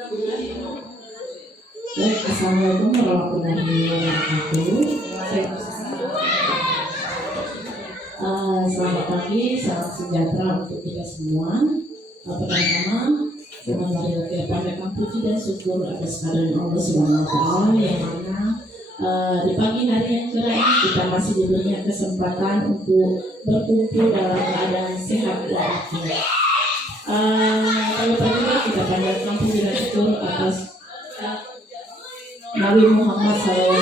Baik, Assalamualaikum warahmatullahi wabarakatuh. Selamat pagi, salam sejahtera untuk kita semua. Pertama-tama, dengan marilah panjatkan puji dan syukur atas kehadiran Allah Subhanahu wa Ta'ala yang mana di pagi hari yang cerah ini kita masih diberikan kesempatan untuk berkumpul dalam keadaan sehat walafiat. Kalau tadi kita panjatkan puji dan syukur atas Nabi Muhammad SAW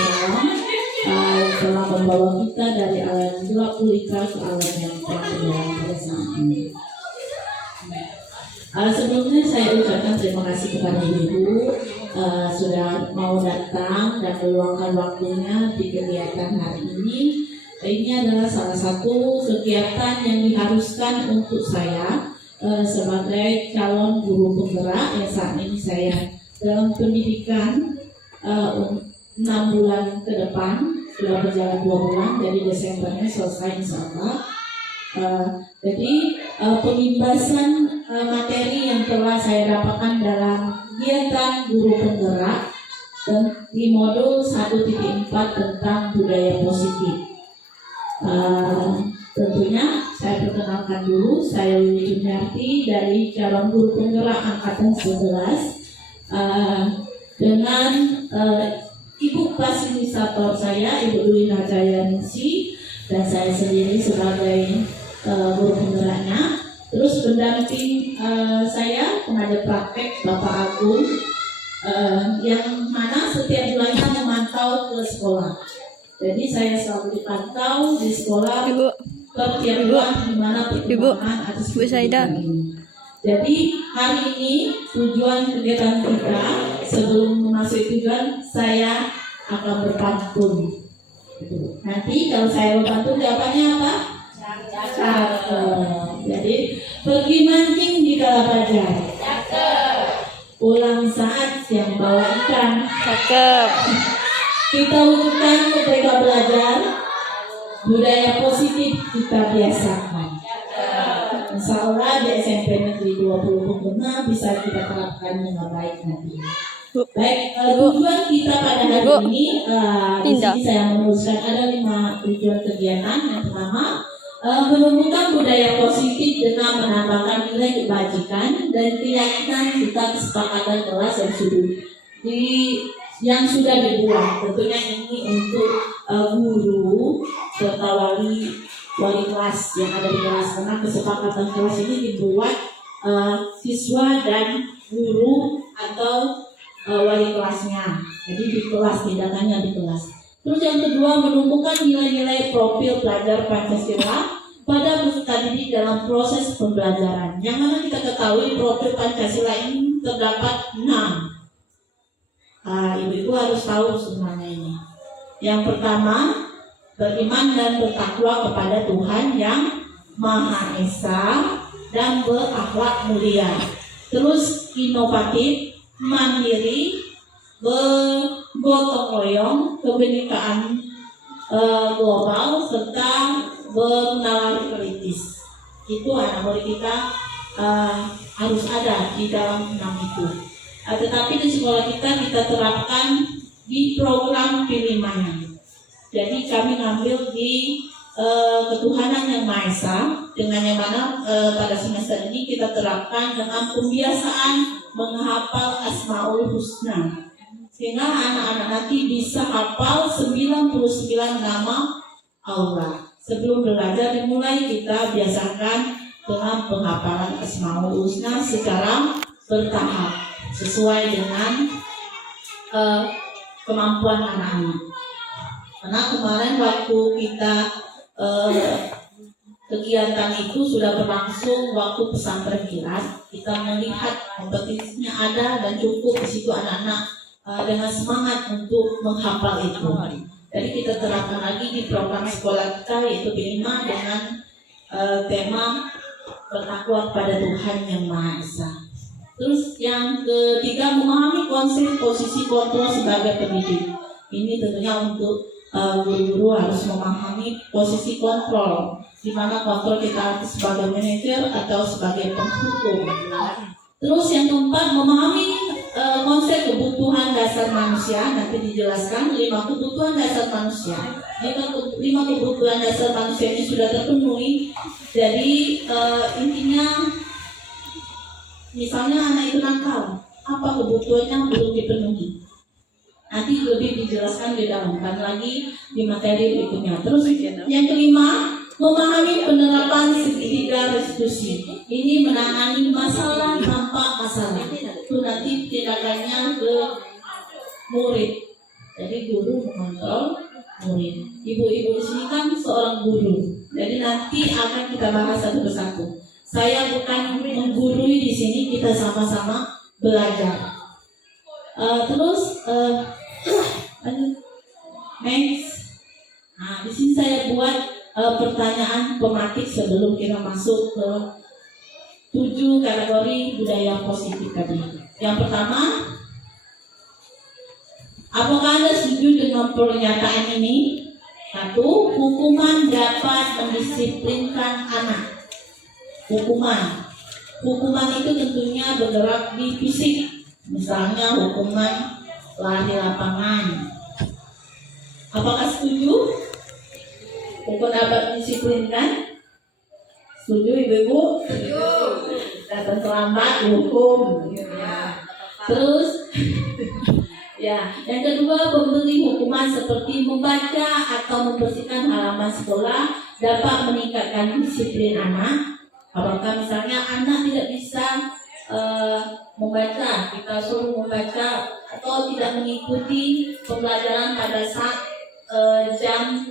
yang telah membawa kita dari alam gelap gulita ke alam yang terang pada saat ini. Sebelumnya saya ucapkan terima kasih kepada Ibu sudah mau datang dan meluangkan waktunya di kegiatan hari ini. Ini adalah salah satu kegiatan yang diharuskan untuk saya sebagai calon guru penggerak yang saat ini saya dalam pendidikan 6 bulan ke depan, sudah berjalan 2 bulan, jadi Desembernya selesai insyaallah. Jadi pengimbasan materi yang telah saya dapatkan dalam kegiatan guru penggerak dan di modul 1.4 tentang budaya positif. Tentunya saya perkenalkan dulu, saya Wiwi Juniarti dari calon guru penggerak angkatan 11 dengan ibu fasilitator saya, Ibu Dwi Najayanisi, dan saya sendiri sebagai guru penggeraknya. Terus pendamping saya pengajar praktek Bapak Agung yang mana setiap bulannya memantau ke sekolah. Jadi saya selalu dipantau di sekolah per tiap bulan di mana perkembangan atas kegiatan ini. Jadi hari ini tujuan kegiatan kita, sebelum memasuki tujuan saya akan berpantun. Nanti kalau saya berpantun jawabannya apa? Jadi pergi mancing di Kalapajar. Pulang saat yang bawa ikan. Kita wujudkan ketika belajar budaya positif kita biasakan. Insya Allah di SMP Negeri 20 Pengena bisa kita terapkan dengan baik nanti. Baik, tujuan kita pada hari ini di sini saya menuliskan ada 5 tujuan kegiatan. Yang pertama, menumbuhkan budaya positif dengan menambahkan nilai kebajikan dan keyakinan kita kesepakatan kelas yang sudah dibuat. Tentunya ini untuk guru serta wali kelas yang ada di kelas, karena kesepakatan kelas ini dibuat siswa dan guru atau wali kelasnya. Jadi di kelas, tidak hanya di kelas. Terus yang kedua, menumbuhkan nilai-nilai profil pelajar Pancasila pada peserta didik dalam proses pembelajaran. Yang mana kita ketahui profil Pancasila ini terdapat 6. Ibu-ibu harus tahu sebenarnya ini. Yang pertama, beriman dan bertakwa kepada Tuhan yang Maha Esa dan berakhlak mulia. Terus inovatif, mandiri, bergotong royong, kebenekaan global, serta bernalar kritis. Itu anak murid kita harus ada di dalam 6 itu. Tetapi di sekolah kita terapkan di program P5-nya. Jadi kami ngambil di ketuhanan yang Maha Esa, dengan yang mana pada semester ini kita terapkan dengan pembiasaan menghafal Asmaul Husna, sehingga anak-anak nanti bisa hafal 99 nama Allah. Sebelum belajar dimulai, kita biasakan dengan penghafalan Asmaul Husna secara bertahap sesuai dengan kemampuan anak-anak. Karena kemarin waktu kita kegiatan itu sudah berlangsung waktu pesantren kilat, kita melihat kompetisinya ada dan cukup di situ anak-anak dengan semangat untuk menghafal itu. Jadi kita terapkan lagi di program sekolah kita, yaitu P5 dengan tema bertakwa kepada Tuhan yang Maha Esa. Terus yang ketiga, memahami konsep posisi kontrol sebagai pendidik. Ini tentunya untuk guru-guru harus memahami posisi kontrol, di mana kontrol kita sebagai manajer atau sebagai penghukum. Terus yang keempat, memahami konsep kebutuhan dasar manusia, nanti dijelaskan 5 kebutuhan dasar manusia. Jika 5 kebutuhan dasar manusia ini sudah terpenuhi, jadi intinya misalnya anak itu nakal, apa kebutuhannya belum dipenuhi. Nanti lebih dijelaskan di dalam lagi di materi berikutnya. Terus yang kelima, memahami penerapan segitiga restitusi. Ini menangani masalah tanpa masalah. Itu nanti tindakannya ke murid. Jadi guru mengontrol murid. Ibu-ibu di sini kan seorang guru. Jadi nanti akan kita bahas satu persatu. Saya bukan menggurui di sini, kita sama-sama belajar. Terus next. Nah, di sini saya buat pertanyaan pematik sebelum kita masuk ke 7 kategori budaya positif tadi. Yang pertama, apakah Anda setuju dengan pernyataan ini? 1. Hukuman dapat mendisiplinkan anak. Hukuman itu tentunya bergerak di fisik. Misalnya hukuman lari lapangan. Apakah setuju? Hukum dapat disiplinkan? Setuju ibu-ibu? Setuju. Datang terlambat dihukum. Terus ya, yang kedua, memberi hukuman seperti membaca atau membersihkan halaman sekolah dapat meningkatkan disiplin anak. Apakah misalnya anak tidak bisa membaca, kita suruh membaca atau tidak mengikuti pembelajaran pada saat jam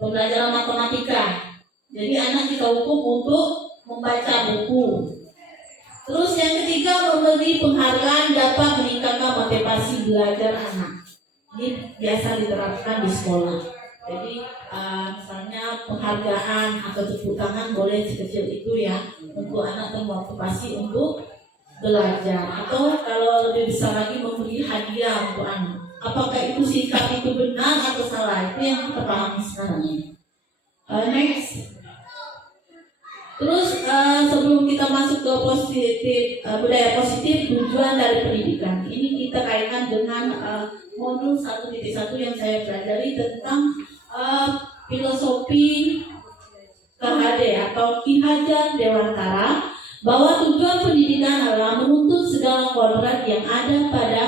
pembelajaran matematika. Jadi anak kita hukum untuk membaca buku. Terus yang ketiga, memberi penghargaan dapat meningkatkan motivasi belajar anak. Ini biasa diterapkan di sekolah. Jadi misalnya penghargaan atau tepuk tangan boleh sekecil itu ya, untuk anak termotivasi untuk belajar. Atau kalau lebih besar lagi, memberi hadiah untuk anak. Apakah itu sikap itu benar atau salah? Itu yang kita pahami sekarang. Next. Terus sebelum kita masuk ke budaya positif, tujuan dari pendidikan. Ini kita kaitkan dengan modul 1.1 yang saya pelajari tentang filosofi KHD atau Ki Hajar Dewantara, bahwa tujuan pendidikan adalah menuntut segala kodrat yang ada pada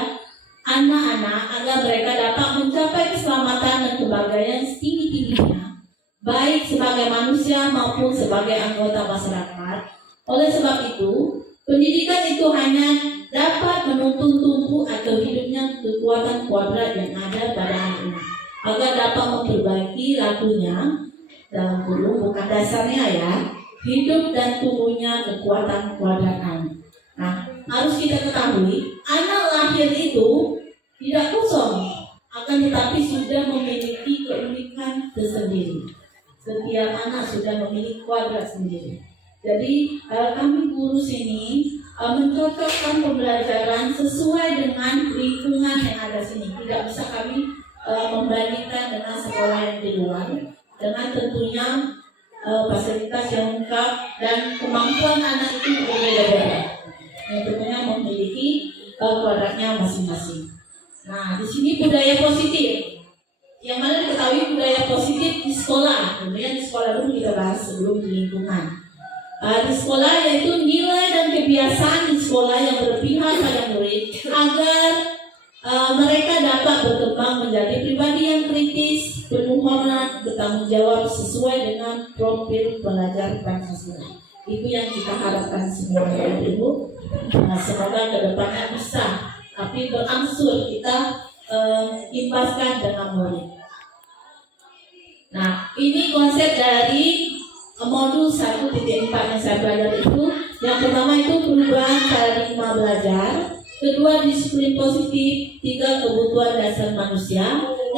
anak-anak agar mereka dapat mencapai keselamatan dan kebahagiaan setinggi-tingginya, baik sebagai manusia maupun sebagai anggota masyarakat. Oleh sebab itu, pendidikan itu hanya dapat menuntun tumbuh atau hidupnya kekuatan kodrat yang ada pada anak-anak, agar dapat memperbaiki lakunya, dalam kurung bukan dasarnya ya, hidup dan tumbuhnya kekuatan kodrat anak. Nah, harus kita ketahui, anak lahir itu tidak kosong, akan tetapi sudah memiliki keunikan tersendiri. Setiap anak sudah memiliki kodrat sendiri. Jadi kami guru sini mencocokkan pembelajaran sesuai dengan lingkungan yang ada sini. Tidak bisa kami membandingkan dengan sekolah yang di luar, dengan tentunya fasilitas yang lengkap dan kemampuan anak itu berbeda-beda. Yang tentunya memiliki kodratnya masing-masing. Nah, di sini budaya positif. Yang mana diketahui budaya positif di sekolah. Kemudian di sekolah dulu kita bahas sebelum di lingkungan. Di sekolah yaitu nilai dan kebiasaan di sekolah yang berpihak pada murid agar mereka dapat berkembang menjadi pribadi yang kritis, penuh hormat, bertanggung jawab sesuai dengan profil pelajar Pancasila. Itu yang kita harapkan semuanya, Ibu. Nah, semoga kedepannya bisa, tapi berangsur kita impaskan dengan murid. Nah, ini konsep dari modul 1.4 yang saya pelajari itu. Yang pertama itu perubahan paradigma belajar, kedua disiplin positif, 3 kebutuhan dasar manusia,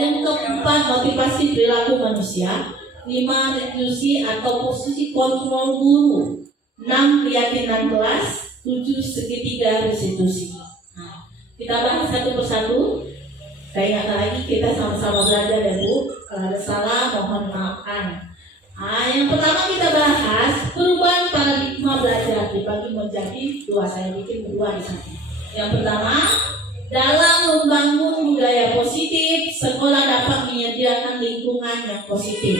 yang keempat motivasi perilaku manusia, 5 restitusi atau posisi kontrol guru, 6 keyakinan kelas, 7 segitiga restitusi. Nah, kita bahas satu persatu. Saya ingatkan lagi, kita sama-sama belajar ya Bu. Kalau ada salah mohon maafkan. Yang pertama kita bahas perubahan paradigma belajar, dibagi menjadi 2. Saya bikin 2 di sini. Yang pertama, dalam membangun budaya positif, sekolah dapat menyediakan lingkungan yang positif.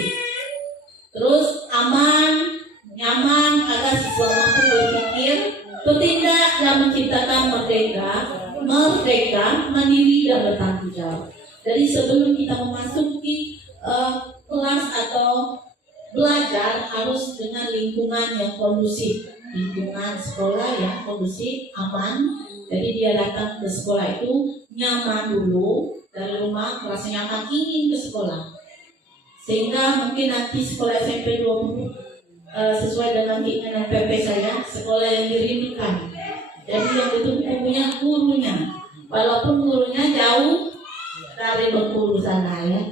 Terus aman, nyaman agar siswa mampu berpikir, bertindak dan menciptakan merdeka, mandiri dan bertanggung jawab. Jadi sebelum kita memasuki kelas atau belajar harus dengan lingkungan yang kondusif, lingkungan sekolah yang kondusif, aman. Jadi dia datang ke sekolah itu nyaman dulu, dari rumah merasa nyaman ingin ke sekolah, sehingga mungkin nanti sekolah SMP 20 sesuai dengan keinginan PP saya, sekolah yang dirindukan. Jadi yang betul-betul punya gurunya, walaupun gurunya jauh dari Bengkulu sana ya.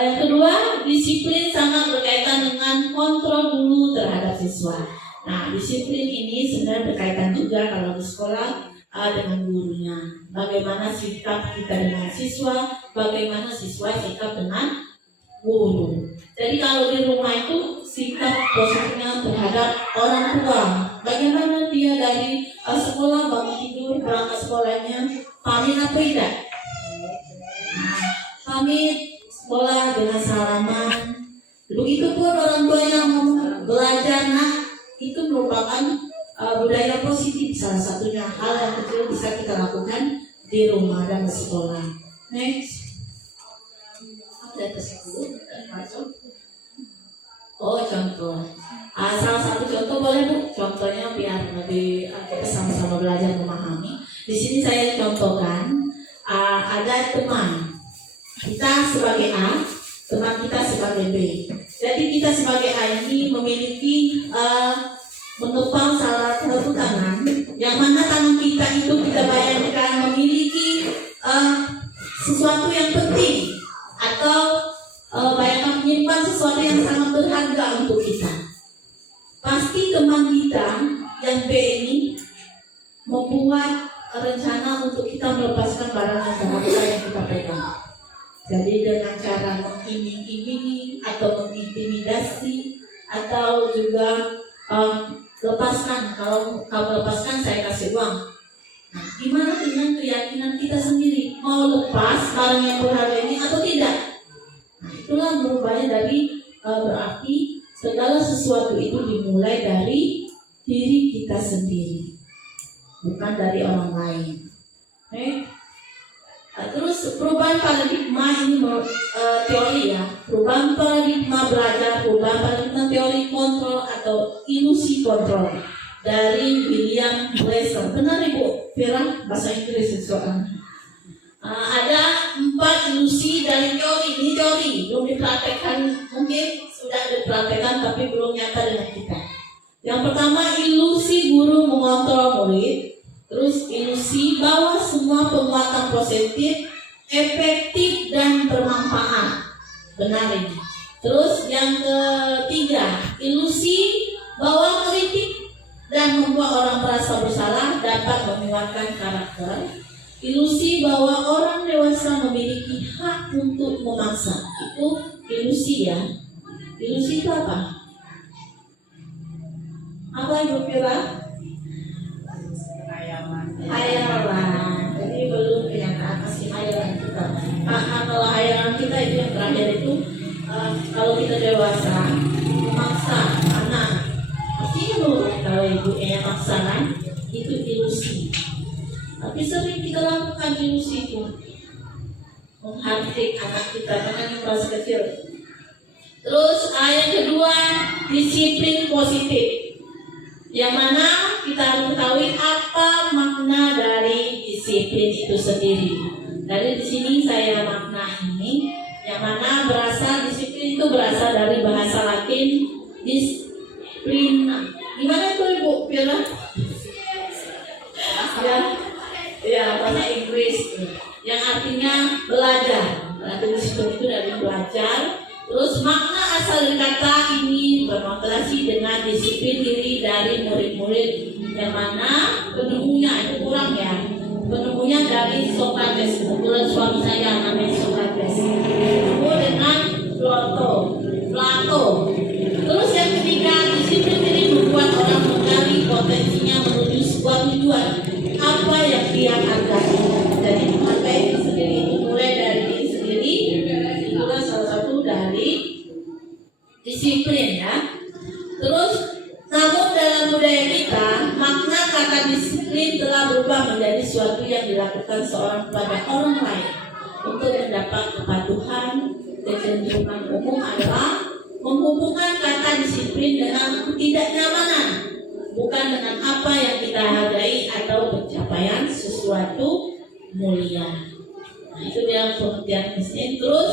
Yang kedua, disiplin sangat berkaitan dengan kontrol dulu terhadap siswa. Nah, disiplin ini sebenarnya berkaitan juga kalau di sekolah dengan gurunya. Bagaimana sikap kita dengan siswa, bagaimana siswa sikap dengan guru. Jadi kalau di rumah itu sikap positifnya terhadap orang tua. Bagaimana dia dari sekolah bangun tidur berangkat sekolahnya, pamit atau tidak? Nah, pamit sekolah dengan salaman. Begitupun orang tua yang mau belajar, nah itu merupakan budaya positif, salah satunya hal yang kecil bisa kita lakukan di rumah dan di sekolah. Next. Oh, contoh. Salah satu contoh boleh Bu? Contohnya biar lebih kita sama-sama belajar memahami. Di sini saya contohkan ada teman kita sebagai A, teman kita sebagai B. Jadi kita sebagai A ini memiliki menopang salah satu tangan, yang mana tangan kita itu kita bayangkan memiliki sesuatu yang penting atau bayangkan menyimpan sesuatu yang sangat berharga untuk kita. Pasti teman kita yang B ini membuat rencana untuk kita melepaskan barang yang berharga yang kita pegang. Jadi dengan cara mengiming-imingi atau mengintimidasi atau juga lepaskan, kalau kamu lepaskan saya kasih uang. Nah, gimana dengan keyakinan kita sendiri, mau lepas barang yang berharga ini atau tidak? Nah, itulah merubahnya dari berarti segala sesuatu itu dimulai dari diri kita sendiri, bukan dari orang lain. Terus perubahan paradigma ini teori ya, perubahan paradigma belajar, perubahan paradigma teori kontrol atau ilusi kontrol dari William Glasser. Benar Ibu Fira, bahasa Inggris soalnya. Ada 4 ilusi dari teori. Ini teori, belum dipraktekkan, mungkin sudah dipraktekkan tapi belum nyata dengan kita. Yang pertama, ilusi guru mengontrol murid. Terus ilusi bahwa semua penguatan positif, efektif dan bermanfaat. Benar ini. Terus yang ketiga, ilusi bahwa kritik dan membuat orang merasa bersalah dapat menguatkan karakter. Ilusi bahwa orang dewasa memiliki hak untuk memaksa. Itu ilusi ya. Ilusi itu apa? Apa Ibu Fira? Hayalan. Jadi belum kenyataan masih hayalan kita. Kalau hayalan kita itu yang terakhir itu kalau kita dewasa memaksa anak, pastinya nurut. Kalau ibunya yang maksa kan, itu ilusi. Tapi sering kita lakukan ilusi itu, menghardik anak kita karena yang masih kecil. Terus yang kedua, disiplin positif. Yang mana kita harus ketahui apa makna dari disiplin itu sendiri. Dari di sini saya makna ini, yang mana disiplin itu berasal dari bahasa Latin disiplina. Gimana itu Ibu Fira? Ya bahasa Inggris yang artinya belajar. Berarti disiplin itu dari belajar. Terus makna asal dari kata ini berkonotasi dengan disiplin diri dari murid-murid, yang mana penemunya itu kurang ya. Penemunya dari Socrates, kebetulan suami saya namanya Socrates. Ketemu dengan Plato. Terus yang ketiga, disiplin diri membuat orang menggali potensinya menuju sebuah tujuan. Apa kepatuhan, kecenderungan umum adalah menghubungkan kata disiplin dengan ketidaknyamanan, bukan dengan apa yang kita hargai atau pencapaian sesuatu mulia. Nah, itu dia pengertian disiplin. Terus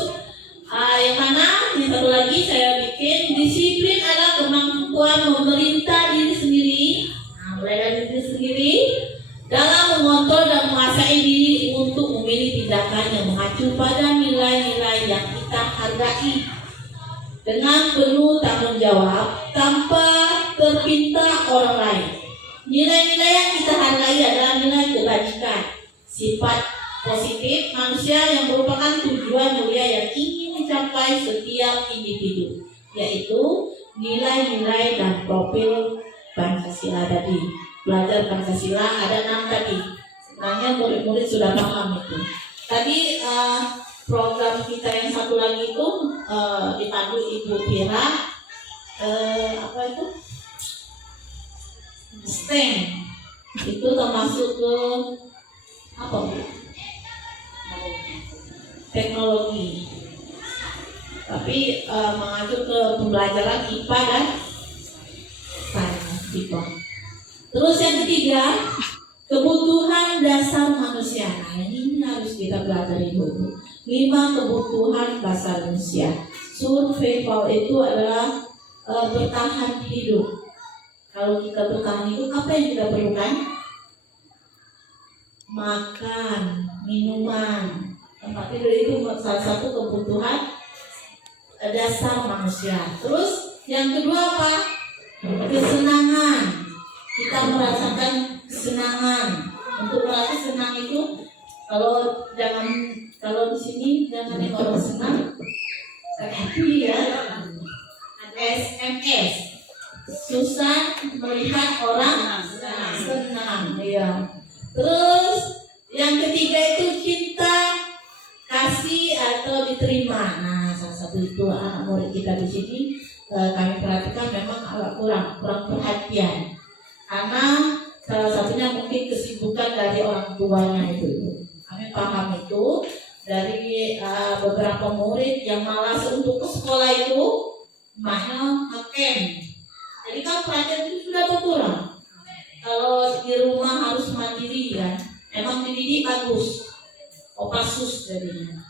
yang mana yang satu lagi saya bikin, disiplin adalah kemampuan memerintah diri sendiri, mulai dari diri sendiri dalam mengontrol dan menguasai diri untuk memilih tindakan yang mengacu pada nilai-nilai yang kita hargai dengan penuh tanggung jawab tanpa terpinta orang lain. Nilai-nilai yang kita hargai adalah nilai kebajikan, sifat positif manusia yang merupakan tujuan mulia yang ingin dicapai setiap individu, yaitu nilai-nilai dan profil Pancasila tadi. Belajar Pancasila ada 6 tadi. Sebenarnya murid-murid sudah paham itu. Tadi program kita yang satu lagi itu dipandu Ibu Pira, apa itu? STEM. Itu termasuk ke apa Bu? Teknologi. Tapi mengacu ke pembelajaran IPA dan sains IPA. Terus yang ketiga, kebutuhan dasar manusia. Nah, ini harus kita belajar Ibu. 5 kebutuhan dasar manusia. Survival itu adalah bertahan hidup. Kalau kita bertahan hidup, apa yang kita perlukan? Makan, minuman, tempat tidur, itu salah satu kebutuhan dasar manusia. Terus yang kedua apa? Kesenangan. Kita merasakan kesenangan. Untuk merasa senang itu, kalau di sini jangan yang orang senang, tapi ya SMS. Susah melihat orang senang, ya. Terus yang ketiga itu cinta, kasih atau diterima. Nah, salah satu itu anak murid kita di sini kami perhatikan memang agak kurang perhatian. Karena salah satunya mungkin kesibukan dari orang tuanya itu. Kami paham itu dari beberapa murid yang malas untuk ke sekolah itu, mahal makan. Jadi kan perhatian itu sudah berkurang. Kalau di rumah harus mandiri kan, emang dididik bagus, Kopassus jadinya.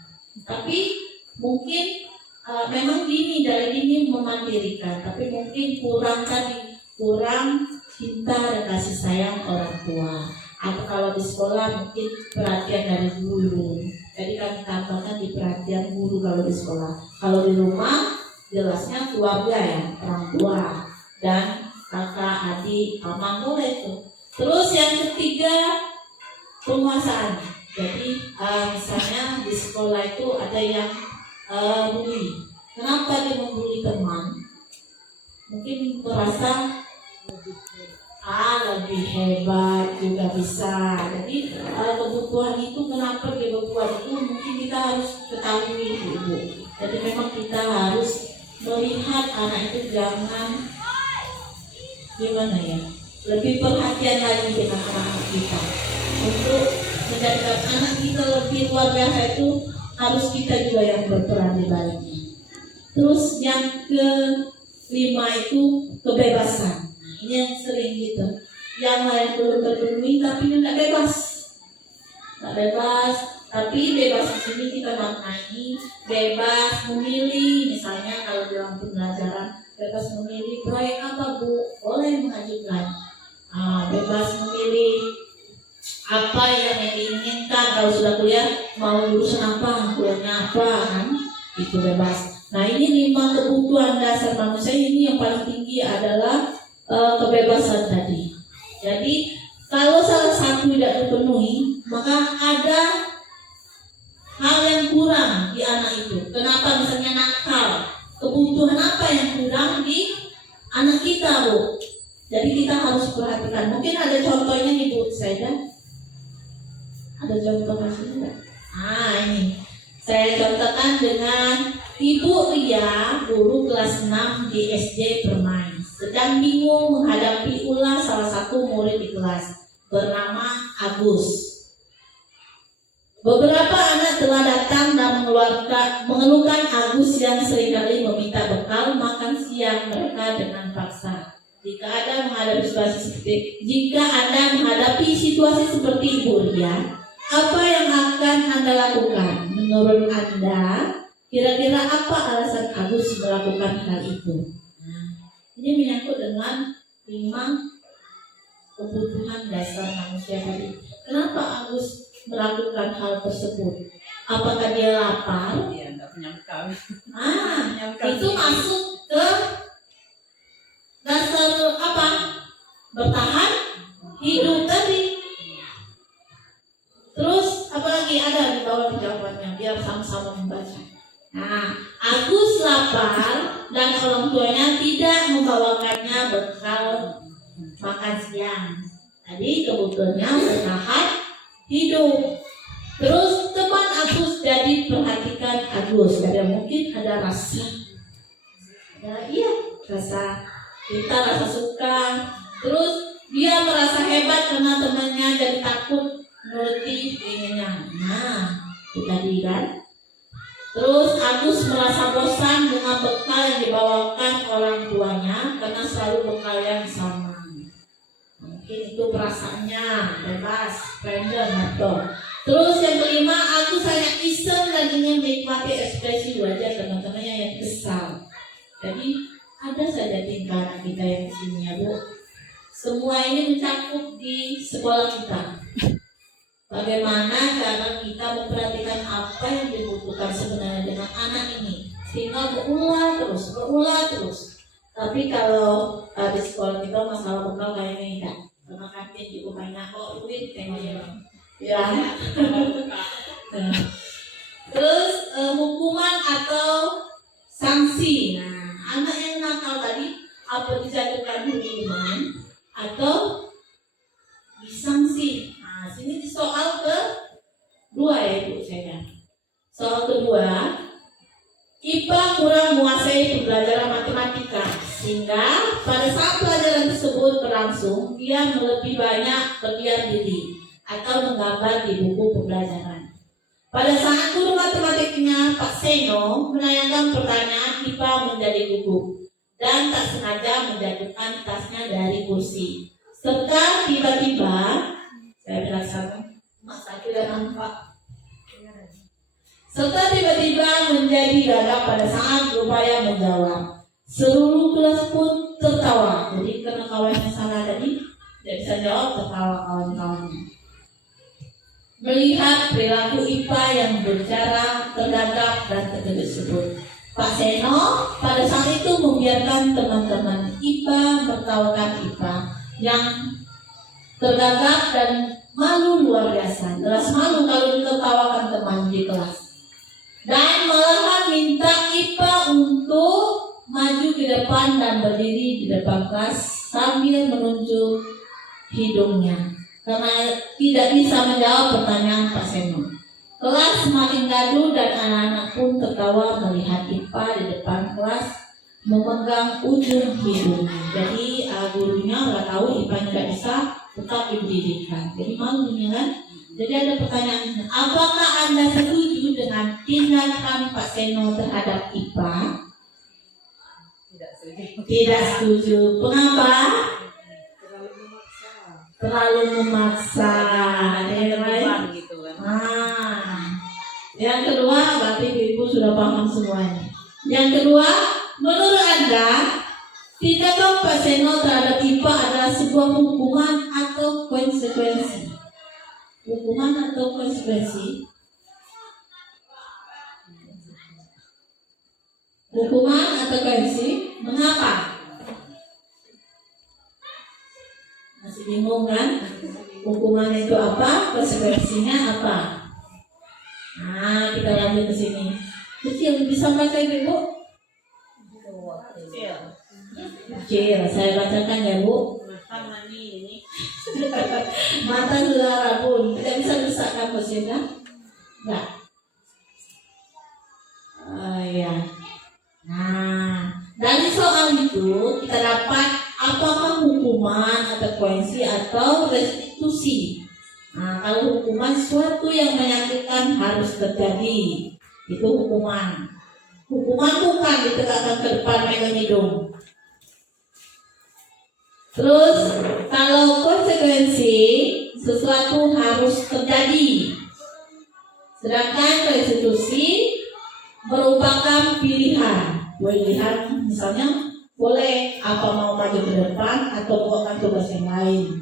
Tapi mungkin memang dari ini memandirikan, tapi mungkin kurang cinta dan kasih sayang orang tua. Atau kalau di sekolah mungkin perhatian dari guru. Jadi kami tambahkan di perhatian guru kalau di sekolah. Kalau di rumah jelasnya keluarga ya, orang tua dan kakak, adik, paman, boleh itu. Terus yang ketiga, penguasaan. Jadi misalnya di sekolah itu ada yang bully. Kenapa dia membuli teman? Mungkin merasa lebih hebat juga bisa. Jadi kebutuhan itu kenapa dia berbuat itu mungkin kita harus ketahui Ibu. Jadi memang kita harus melihat anak itu jangan gimana ya, lebih perhatian lagi dengan anak kita. Untuk menjadikan anak kita lebih luar biasa itu harus kita juga yang berperan di baliknya. Terus yang kelima itu kebebasan. Ini yang sering gitu, yang lain belum terpenuhi tapi dia tidak bebas, tapi bebas di sini kita maknai bebas memilih. Misalnya kalau dalam pembelajaran bebas memilih proyek apa Bu, boleh mengajukan. Bebas memilih apa yang diinginkan. Kalau sudah kuliah mau jurusan apa, kuliahnya apa kan, itu bebas. Nah, ini 5 kebutuhan dasar manusia. Ini yang paling tinggi adalah kebebasan tadi. Jadi kalau salah satu tidak terpenuhi, maka ada hal yang kurang di anak itu. Kenapa? Misalnya nakal. Kebutuhan apa yang kurang di anak kita Bu? Jadi kita harus perhatikan. Mungkin ada contohnya nih Bu Saida. Ada contohnya sini? Ini saya contohkan dengan Ibu Ria, guru kelas 6 di SD Permai, sedang bingung menghadapi ulah salah satu murid di kelas bernama Agus. Beberapa anak telah datang dan mengeluarkan dengan paksa. Jika Anda menghadapi situasi seperti Ibu Ria, apa yang akan Anda lakukan? Menurut Anda, kira-kira apa alasan Agus melakukan hal itu? Nah, ini menyangkut dengan 5 kebutuhan dasar manusia tadi. Kenapa Agus melakukan hal tersebut? Apakah dia lapar? Iya, nggak punya bekal. Itu masuk ke dasar apa? Bertahan hidup tadi. Terus apalagi ada di bawah jawabannya, biar sama-sama membaca. Nah, Agus lapar dan orang tuanya tidak membawakannya bekal makan siang. Tadi kebutuhannya bertahan hidup. Terus teman Agus jadi perhatikan Agus, karena mungkin ada rasa, rasa suka. Terus dia merasa hebat karena temannya jadi takut menuruti keinginannya. Nah, itu tadi kan. Terus Agus merasa bosan dengan bekal yang dibawakan orang tuanya karena selalu bekal yang sama. Mungkin itu perasaannya bebas, random atau. Terus yang kelima, Agus hanya iseng dan ingin menikmati ekspresi wajah teman-temannya yang kesal. Jadi ada saja tingkah anak kita yang di sini ya Bu. Semua ini mencakup di sekolah kita. Bagaimana cara kita memperhatikan apa yang dibutuhkan sebenarnya dengan anak ini, sehingga berulang terus. Tapi kalau di sekolah kita masalah bekal kayaknya tidak, karena kantin cukup banyak kok duit kayaknya ya. Terus hukuman atau sanksi. Nah, anak yang nakal tadi apa dijatuhkan hukuman atau disanksi. Nah, sini di soal kedua ya Ibu saya. Soal kedua, IPA kurang menguasai pembelajaran matematika, sehingga pada saat pelajaran tersebut berlangsung, dia lebih banyak berdiam diri atau menggambar di buku pembelajaran. Pada saat guru matematiknya Pak Seno menanyakan pertanyaan, IPA menjadi gugup dan tak sengaja menjatuhkan tasnya dari kursi. Serta tiba-tiba saya berasakan masa tidak nampak. Serta tiba-tiba menjadi gagap pada saat berupaya menjawab. Seluruh kelas pun tertawa. Jadi karena kawannya salah tadi, tidak bisa jawab, tertawa kawan-kawannya. Melihat perilaku IPA yang berbicara tergagap dan tersebut, Pak Seno pada saat itu membiarkan teman-teman IPA menertawakan IPA yang tergagap dan malu luar biasa. Jelas malu kalau ditertawakan teman di kelas. Dan malahan minta IPA untuk maju ke depan dan berdiri di depan kelas sambil menunjuk hidungnya, karena tidak bisa menjawab pertanyaan Pak Seno. Kelas semakin gaduh dan anak-anak pun tertawa melihat IPA di depan kelas memegang ujung hidungnya. Jadi gurunya nggak tahu IPA tidak bisa tetap didirikan. Jadi malunya kan. Jadi ada pertanyaan, apakah Anda setuju dengan tindakan Pak Seno terhadap IPA? Tidak setuju. Mengapa? Terlalu memaksa. Gitu kan. Yang kedua, berarti Ibu sudah paham semuanya. Yang kedua, menurut Anda, tindakan Pak Seno terhadap IPA adalah sebuah hukuman atau konsekuensi? Hukuman atau konsekuensi? Hukuman atau konsekuensi? Mengapa? Masih bingung kan? Hukuman itu apa? Konsekuensinya apa? Nah, kita lanjut ke sini. Kecil, bisa baca Ibu? Kecil, saya bacakan ya Bu. Mata sudah rabun, tidak bisa besarkan mesinnya. Enggak. Ya. Nah, dari soal itu kita dapat apakah hukuman atau konsekuensi atau restitusi. Nah, kalau hukuman sesuatu yang menyakitkan harus terjadi, itu hukuman. Hukuman bukan ditegakkan ke depan megang hidung. Terus kalau konsekuensi sesuatu harus terjadi, sedangkan restitusi merupakan pilihan. Pilihan misalnya boleh apa mau maju ke depan atau melakukan tugas yang lain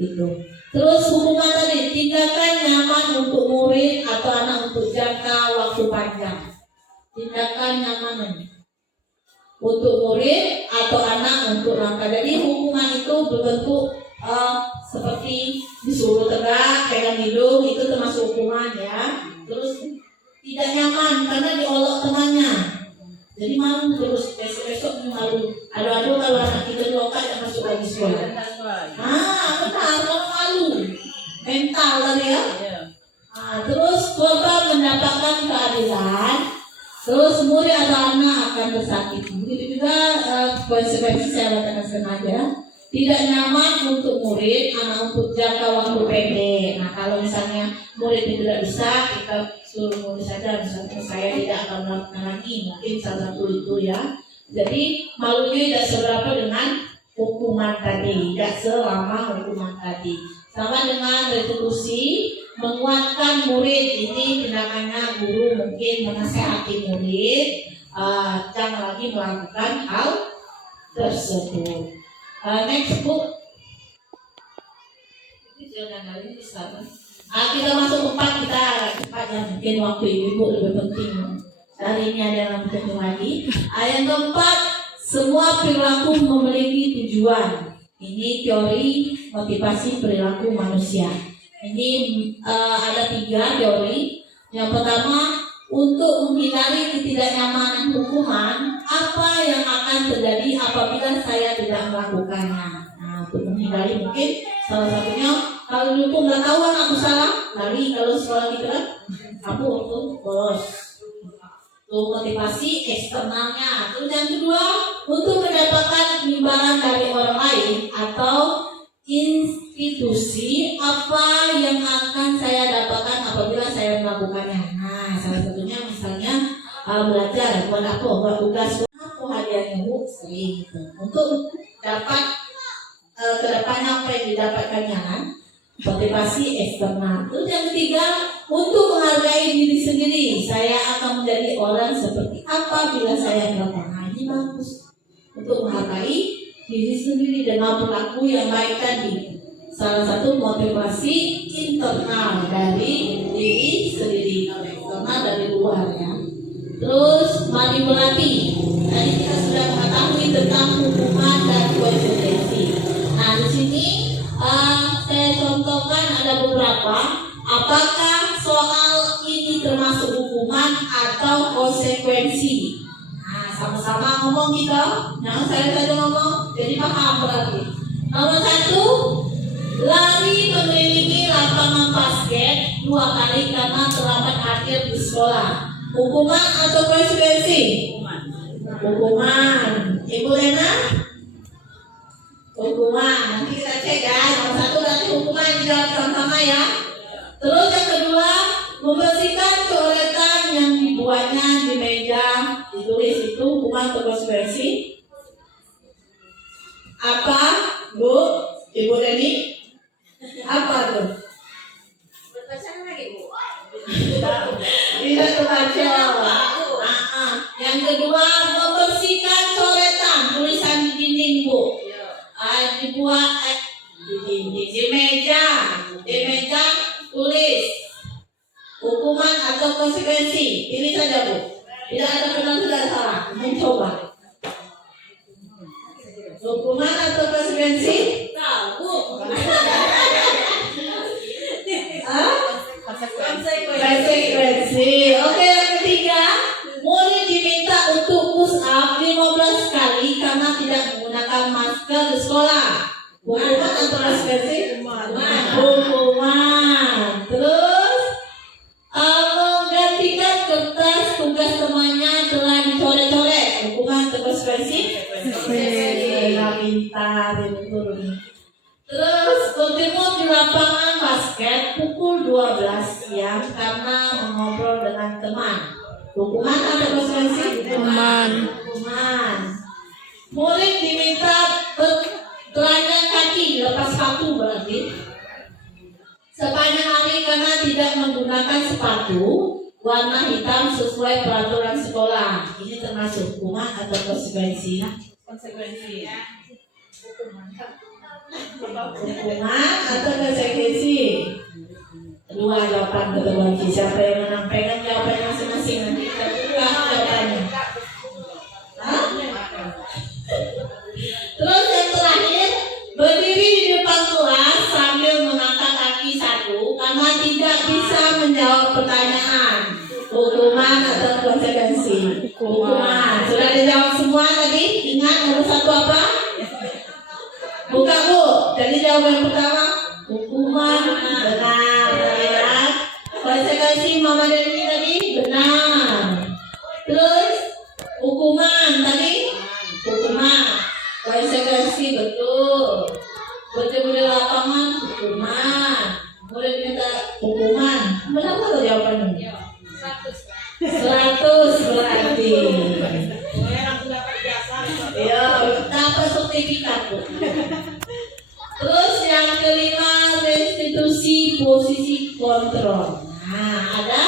gitu. Terus hukuman tadi, tindakan nyaman untuk murid atau anak untuk jangka waktu panjang. Tindakan nyaman untuk murid atau anak untuk langkah. Jadi hukuman itu berbentuk seperti disuruh tegak, pegang hidung, itu termasuk hukuman ya. Terus tidak nyaman karena diolok temannya, jadi malu terus, besok malu. Aduh kalau anak kita diolok tidak masuk lagi sekolah. Benar, kalau malu mental tadi ya. Terus korban mendapatkan keadilan, terus murid atau anak akan tersakiti. Begitu juga konsekuensi saya katakan sengaja. Tidak nyaman untuk murid, anak untuk jangka waktu pendek. Nah kalau misalnya murid tidak bisa, kita suruh murid saja. Misalnya saya tidak akan melakukan lagi, mungkin salah satu itu ya. Jadi malunya tidak seberapa dengan hukuman tadi, tidak selama hukuman tadi. Sama dengan restitusi, menguatkan murid. Ini tindakannya guru mungkin menasehati murid jangan lagi melakukan hal tersebut. Next book. Kita masuk tempat kita cepat ya, mungkin waktu ibu lebih penting. Hari ini ada yang lebih penting lagi. Yang keempat, semua perilaku memiliki tujuan. Ini teori motivasi perilaku manusia. Ini ada 3 teori. Yang pertama, untuk menghindari ketidaknyamanan hukuman, apa yang akan terjadi apabila saya tidak melakukannya. Nah, untuk menghindari mungkin salah satunya kalau dihukum nggak tahu aku salah, lari kalau sekolah gitu kan, aku untuk bolos. Untuk motivasi eksternalnya. Terus yang kedua, untuk mendapatkan imbalan dari orang lain atau institusi, apa yang akan saya dapatkan apabila saya melakukannya. Nah, salah satunya misalnya belajar, buat tugas, apa hadiahnya bu, sering gitu. Untuk dapat kedepannya apa yang didapatkannya kan, motivasi eksternal. Terus yang ketiga, untuk menghargai diri sendiri, saya akan menjadi orang seperti apa bila saya melakukan. Nah, ini bagus untuk menghargai diri sendiri dengan perilaku yang baik tadi. Salah satu motivasi internal dari diri sendiri, kalau eksternal dari luar ya. Terus manipulasi. Tadi kita sudah mengetahui tentang hukuman dan konsekuensi. Nah di sini saya contohkan ada beberapa. Apakah soal ini termasuk hukuman atau konsekuensi? Nah sama-sama ngomong kita. Nah saya saja ngomong, jadi paham berarti. Nomor 1, lari mengelilingi lapangan basket 2 kali karena terlambat akhir di sekolah. Hukuman atau konsekuensi? Hukuman. Ibu Lena? Hukuman. Nanti kita cek ya. Nomor 1 nanti hukuman dijawab sama-sama ya. Terus yang kedua, membersihkan coretan yang dibuatnya di meja ditulis, itu hukuman atau konsekuensi? Apa, Bu? Ibu Leni? Apa tuh? Tidak terbaca. Yang kedua, membersihkan coretan tulisan di dinding bu. Dibuat di meja tulis. Hukuman atau konsekuensi? Pilih saja bu. Tidak ada benar tidak salah. Mencoba. Hukuman atau konsekuensi? Tahu. Konsekuensi. Oke, yang ketiga, murid diminta untuk push up 15 kali karena tidak menggunakan masker di sekolah. Hukuman atau konsekuensi? Hukuman. Terus menggantikan kertas tugas temannya telah dicoret-coret. Hukuman atau konsekuensi? Pintar itu. Terus bertemu di lapangan basket pukul 12 siang karena mengobrol dengan teman. Hukuman atau konsekuensi? Hukuman. Murid diminta Telanjang kaki, lepas sepatu berarti. Sepanjang hari karena tidak menggunakan sepatu warna hitam sesuai peraturan sekolah. Ini termasuk hukuman atau konsekuensi? Konsekuensi. Hukuman atau konsekuensi? Dua jawaban berlagi. Siapa yang menang pengen jawaban masing-masing, nanti kita buka jawabannya. Terus yang terakhir, berdiri di depan kelas sambil mengangkat kaki satu karena tidak bisa menjawab pertanyaan. Hukuman atau konsekuensi? Hukuman. Sudah dijawab semua tadi? Ingat nomor satu apa? Buka Bu. Jadi jawaban pertama hukuman. Benar. Lihat. Konsekuensi Mama Deni tadi benar. Terus hukuman tadi hukuman. Konsekuensi betul. Bertemu di lapangan hukuman. Boleh minta hukuman. Benar atau jawabannya? 100 berarti. Ya, dapat sertifikat Bu. Terus yang kelima, restitusi posisi kontrol. Nah, ada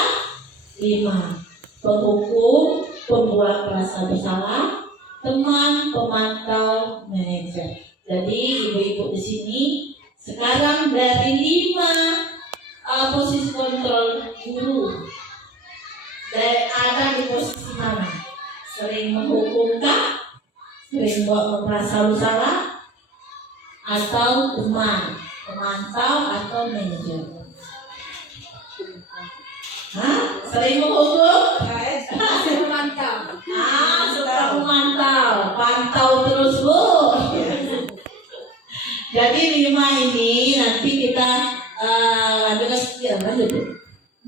5. Penghukum, pembuat merasa bersalah, teman, pemantau, manajer. Jadi ibu-ibu di sini sekarang dari 5 posisi kontrol guru, ada di posisi mana? Sering menghukumkah? Sering buat merasa bersalah? Atau teman, pemantau atau manajer? Sering menghukum? Mantap. Suka memantau, pantau terus Bu. Jadi 5 ini nanti kita lanjut Bu.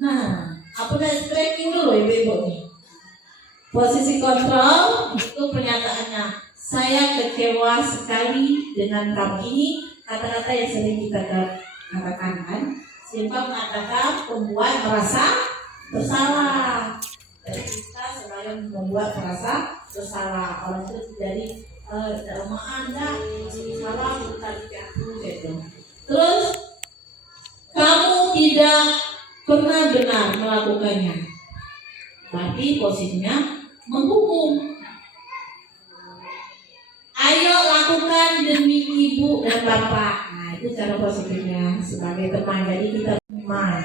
Nah, apa namanya tracking dulu ibu-ibu nih. Posisi kontrol itu pernyataannya, saya kecewa sekali dengan kamu ini, kata-kata yang sering kita katakan kan. Simpel mengatakan pembuat merasa bersalah. Jadi kita selalu membuat merasa bersalah. Orang itu jadi kelemahan salah bukan gitu. Terus kamu tidak pernah benar melakukannya. Berarti posisinya menghukum. Ayo lakukan demi ibu dan bapak. Nah, itu cara positifnya sebagai teman. Jadi kita teman.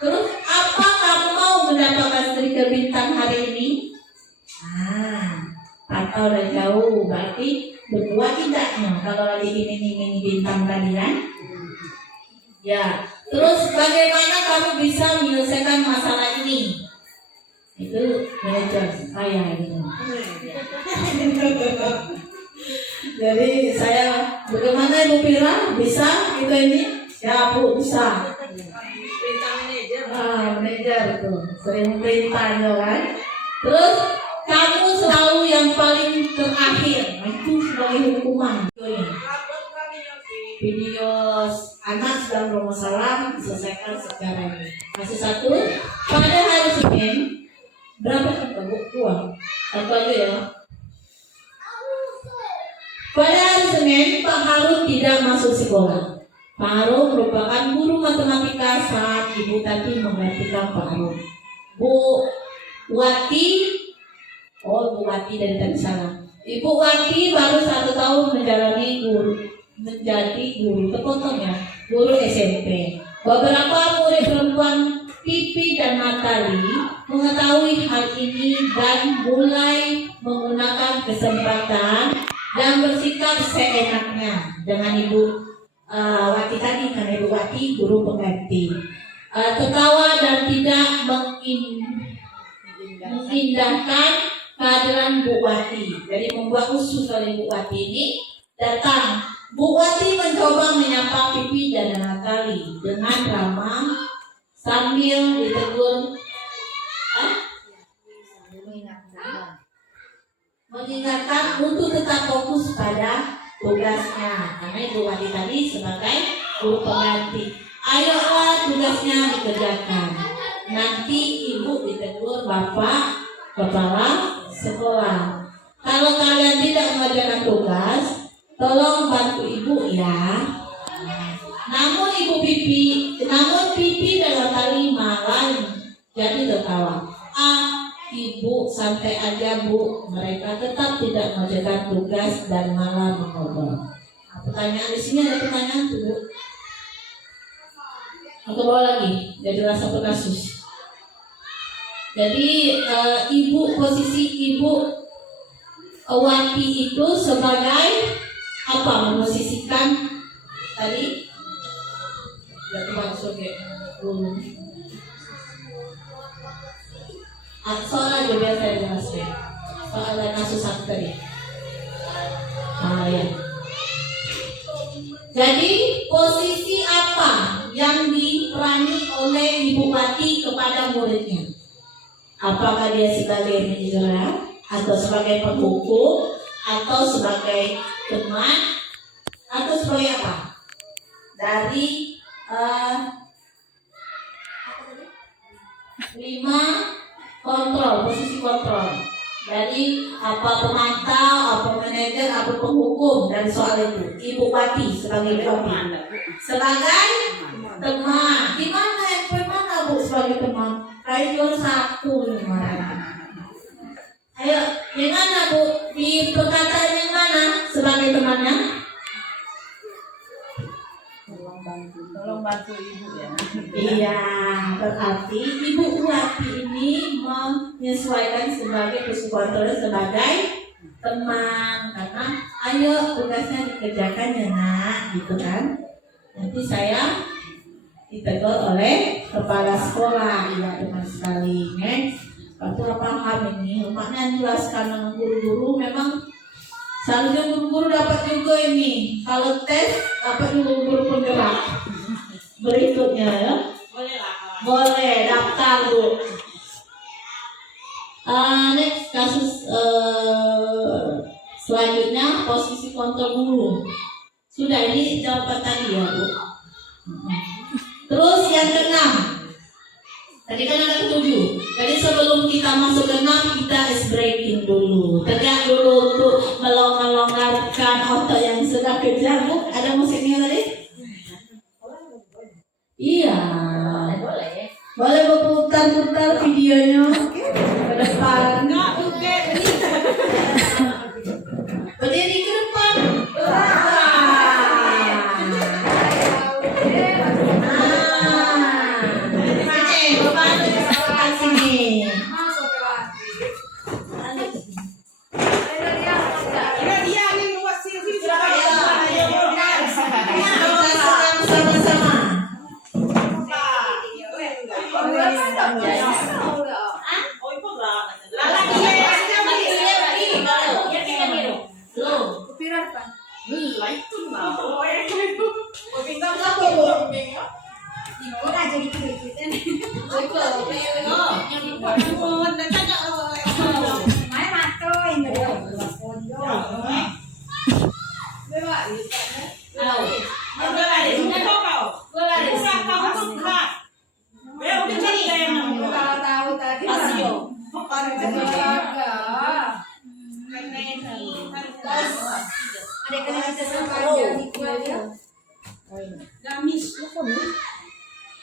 Terus apa kamu mau mendapatkan stiker bintang hari ini? Pantau dan jauh. Berarti berbuat tidaknya kalau lagi iming-iming bintang tadi kan? Ya. Terus bagaimana kamu bisa menyelesaikan masalah ini? Itu manajer saya gitu. Jadi saya bagaimana Ibu Pira bisa kita ini? Ya Bu bisa. Manajer tuh sering perintah kan. Terus kamu selalu yang paling terakhir. Itu sebagai hukuman. Video anak sedang bermasalah diselesaikan sekarang. Masih satu. Pada hari Senin berapa kan Bu? 2. Satu aja ya. Pada hari Senin Pak Harun tidak masuk sekolah. Pak Harun merupakan guru matematika saat Ibu Tati menggantikan Pak Harun. Bu Wati dari tadi salah. Ibu Wati baru 1 tahun menjadi guru terpotong ya, guru SMP. Beberapa murid perempuan Pipi dan Natali mengetahui hal ini dan mulai menggunakan kesempatan dan bersikap seenaknya dengan Ibu Wati tadi, karena Ibu Wati guru pengganti. Tertawa dan tidak mengindahkan kehadiran Bu Wati. Jadi membuat usus oleh Bu Wati ini datang. Bu Wati mencoba menyapa Pipi dan Natali dengan ramah sambil ditegur mengingatkan untuk tetap fokus pada tugasnya. Karena Ibu Wati tadi sebagai guru pengganti. Ayolah tugasnya dikerjakan. Nanti Ibu ditegur Bapak Kepala Sekolah. Kalau kalian tidak mengerjakan tugas, Tolong bantu ibu ya. Namun pipi dalam kalimat lain jadi tertawa. Ibu santai aja bu, mereka tetap tidak mengerjakan tugas dan malah mengobrol. Pertanyaan di sini ada pertanyaan tuh bu. Atau bawa lagi, jadi rasa berkasus. Jadi posisi ibu Wati itu sebagai apa? Memosisikan tadi. Jadi maksud dulu. Soal aja biar saya jelaskan. Soal kasus satu tadi. Ya. Jadi posisi apa yang diperani oleh Ibu Wati kepada muridnya? Apakah dia sebagai manajer atau sebagai penghukum atau sebagai teman atau sebagai apa? Dari 5 kontrol, posisi kontrol. Jadi apa pemantau, apa manajer, apa penghukum dari soal itu. Ibu Wati sebagai teman. Sebagai teman. Gimana bu sebagai teman? Kayak jual satu gimana? Ayo, gimana bu? Di perkataan yang mana sebagai temannya? Tolong bantu ibu ya. Iya, berarti Ibu Wati ini menyesuaikan sebagai psikokontrol sebagai teman, karena ayo tugasnya dikerjakan ya nak, gitu kan? Nanti saya ditegur oleh kepala sekolah, iya teman sekali, Waktu paham ini, maknanya jelaskan dengan guru-guru memang seharusnya guru-guru dapat juga ini. Kalau tes dapat guru-guru penggerak. Berikutnya ya. Boleh daftar bu. Next kasus selanjutnya posisi kontrol dulu. Sudah ini jawaban tadi ya bu. Terus yang keenam. Tadi kan ada 7. Jadi sebelum kita masuk ke 6 kita ice breaking dulu. Tegak dulu untuk melonggarkan otot yang sudah kejam bu. Ada musiknya tadi? Iya, boleh berputar-putar videonya ke depan. Berdiri ke depan.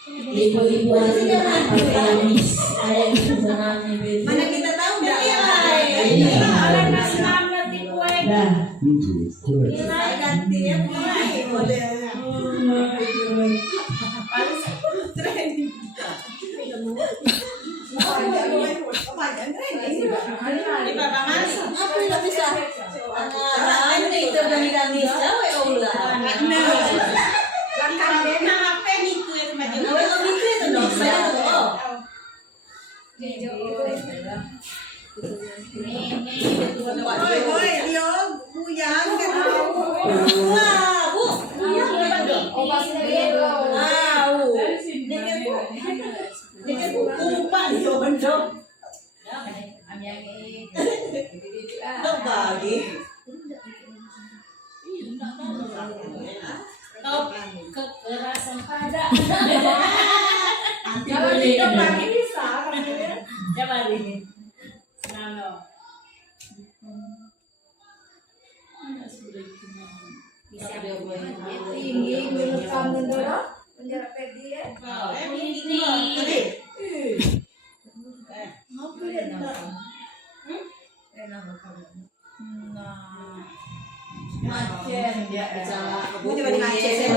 Ibu-ibu gamis, ada yang sebenarnya begitu. Mana kita tahu nggak? Ini ganti ya modelnya. Aku tidak bisa. Ini itu dari gamis, ya ulah. Kekerasan pada. Kalau tidak pagi bisa, coba ini. Nano. Tinggi menurut kamu dulu penjara pedi ya. Macet dia bicara. Aku coba di Aceh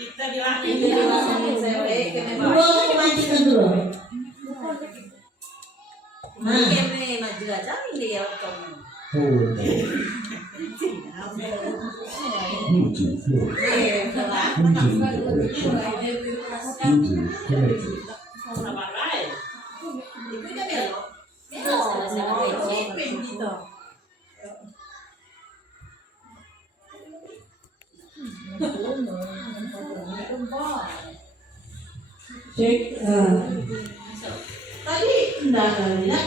kita dilatih Dulu kemancinan dulu. Nah, maju aja nih ya kamu. cek tadi enggak kali ya.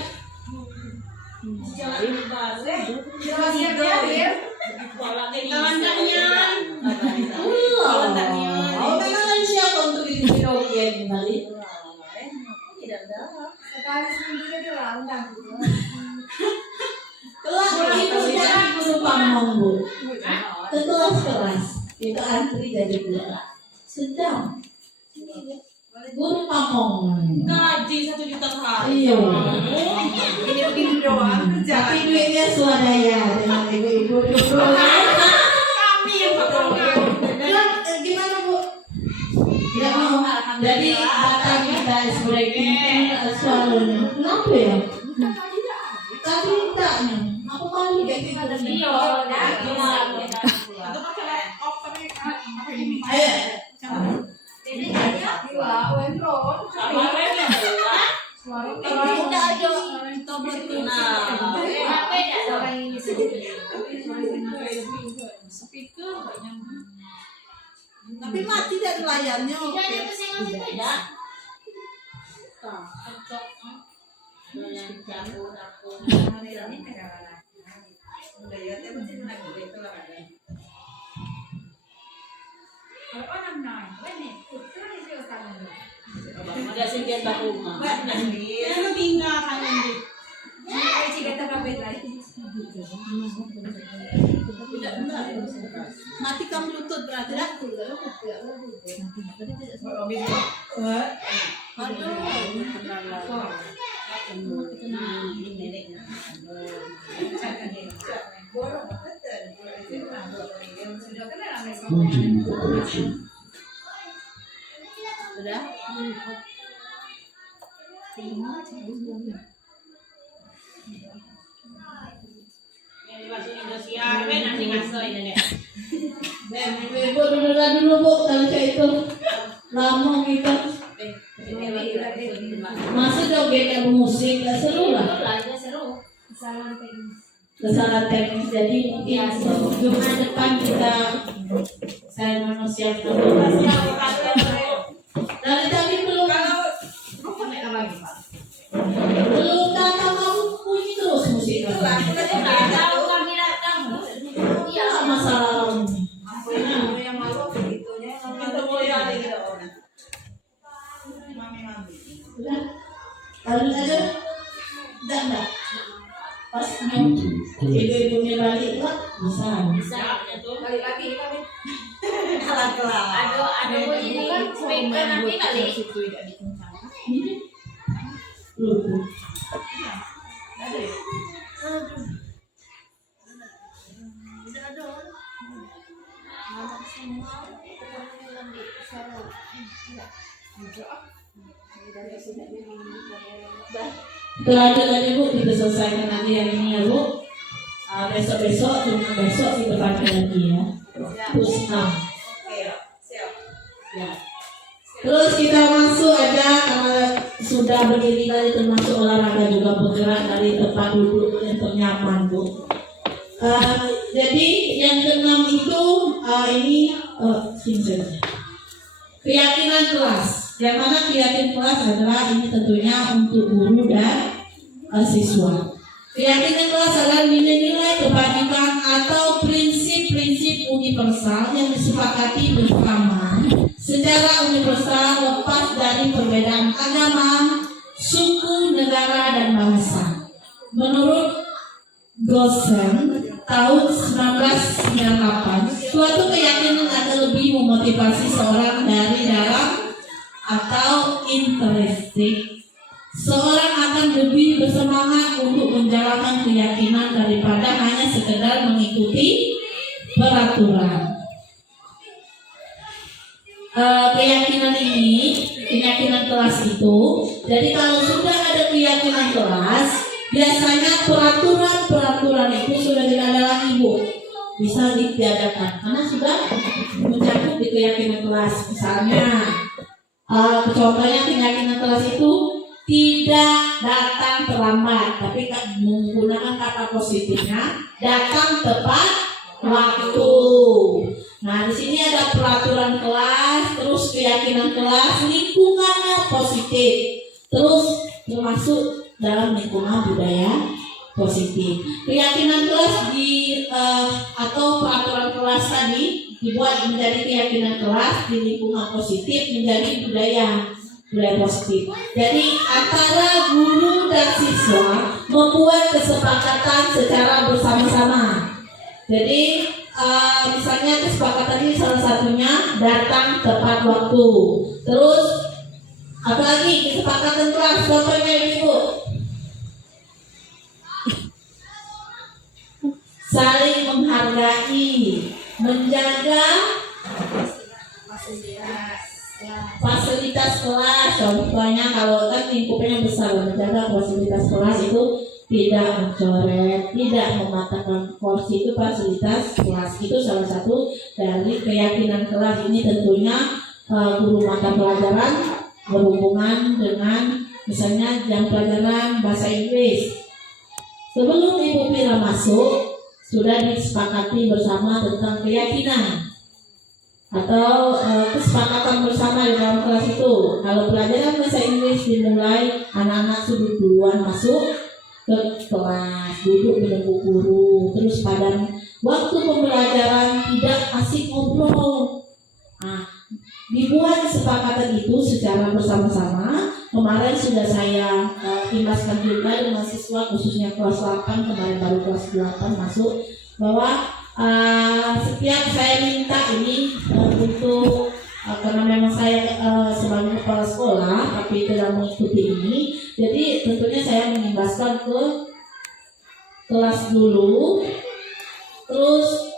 Oh, memang siapa untuk dirokian kembali? Kelas itu jadi guru pamong bu. Kelas itu antri jadi kelas. Sedang guru pamong. Gaji 1 juta sehari. Iya. Ini begini doang. Tapi duitnya swadaya dengan ibu-ibu dulu. Kami yang Gimana bu? Ya mau. Jadi kata kita sebagai suaranya. Kenapa ya? Tadi enggaknya. Aku malu kayak gitu. Ayo. Tapi mati dari layarnya. Ada sekian baru mah. Tinggal hanya di. Matikan Bluetooth berarti dah. Sudah? Yang bahasa Indonesia, nanti ngaso ini deh. Ibu dulu bu, kalau saya itu lama gitu. Masa joget musik gak seru lah. Kesalahan teknis, jadi mungkin Jumat depan kita saya mempersiapkan. Dari tadi belum datang kamu bunyi terus musik. Iya masalah kamu. Udah, lalu aja, enggak. Pas ibu-ibunya balik lah, bisa. Balik lagi kami. Ada bunyi kan speaker nanti kali. Lupa. Tadi bu kita selesaikan nanti hari ini ya bu. Besok cuma besok kita pakai lagi ya. Terus ya. Terus kita masuk aja karena sudah berdiri tadi termasuk olahraga juga bergerak dari tempat duduk yang ternyaman bu. Jadi yang keenam itu ini keyakinan kelas. Yang mana keyakinan kelas adalah ini tentunya untuk guru dan siswa. Keyakinan kelas adalah nilai-nilai kebajikan atau prinsip-prinsip universal yang disepakati bersama secara universal lepas dari perbedaan agama, suku, negara, dan bahasa. Menurut Gosen, tahun 1998, suatu keyakinan akan lebih memotivasi seorang dari dalam atau intrinsik. Seorang akan lebih bersemangat untuk menjalankan keyakinan daripada hanya sekedar mengikuti peraturan. Keyakinan ini, keyakinan kelas itu, jadi kalau sudah ada keyakinan kelas, biasanya peraturan itu sudah tidak ada lagi, Bu, bisa ditiadakan karena sudah mencakup di keyakinan kelas. Misalnya contohnya keyakinan kelas itu tidak datang terlambat, tapi menggunakan kata positifnya datang tepat waktu. Nah, di sini ada peraturan kelas, terus keyakinan kelas, lingkungannya positif, terus termasuk dalam lingkungan budaya positif. Keyakinan kelas atau peraturan kelas tadi dibuat menjadi keyakinan kelas di lingkungan positif menjadi budaya positif. Jadi antara guru dan siswa membuat kesepakatan secara bersama-sama. Jadi misalnya kesepakatan ini salah satunya datang tepat waktu. Terus apalagi kesepakatan kelas, contohnya Ibu, saling menghargai, menjaga fasilitas kelas. Contohnya kalau kan lingkupnya besar, menjaga fasilitas kelas itu tidak mencoret, tidak mematahkan kursi, itu fasilitas kelas. Itu salah satu dari keyakinan kelas. Ini tentunya guru mata pelajaran berhubungan dengan misalnya jam pelajaran bahasa Inggris. Sebelum Ibu Mira masuk, sudah disepakati bersama tentang keyakinan atau kesepakatan bersama di dalam kelas itu. Kalau pelajaran bahasa Inggris dimulai, anak-anak sudah duluan masuk ke kelas, duduk menunggu guru. Terus pada waktu pembelajaran tidak asik ngobrol. Nah, dibuat kesepakatan itu secara bersama-sama. Kemarin sudah saya timbaskan juga dengan siswa, khususnya kelas 8, kemarin baru kelas 8 masuk, bahwa setiap saya minta ini untuk karena memang saya sebagai kepala sekolah tapi tidak mengikuti ini, jadi tentunya saya mengimbaskan ke kelas dulu, terus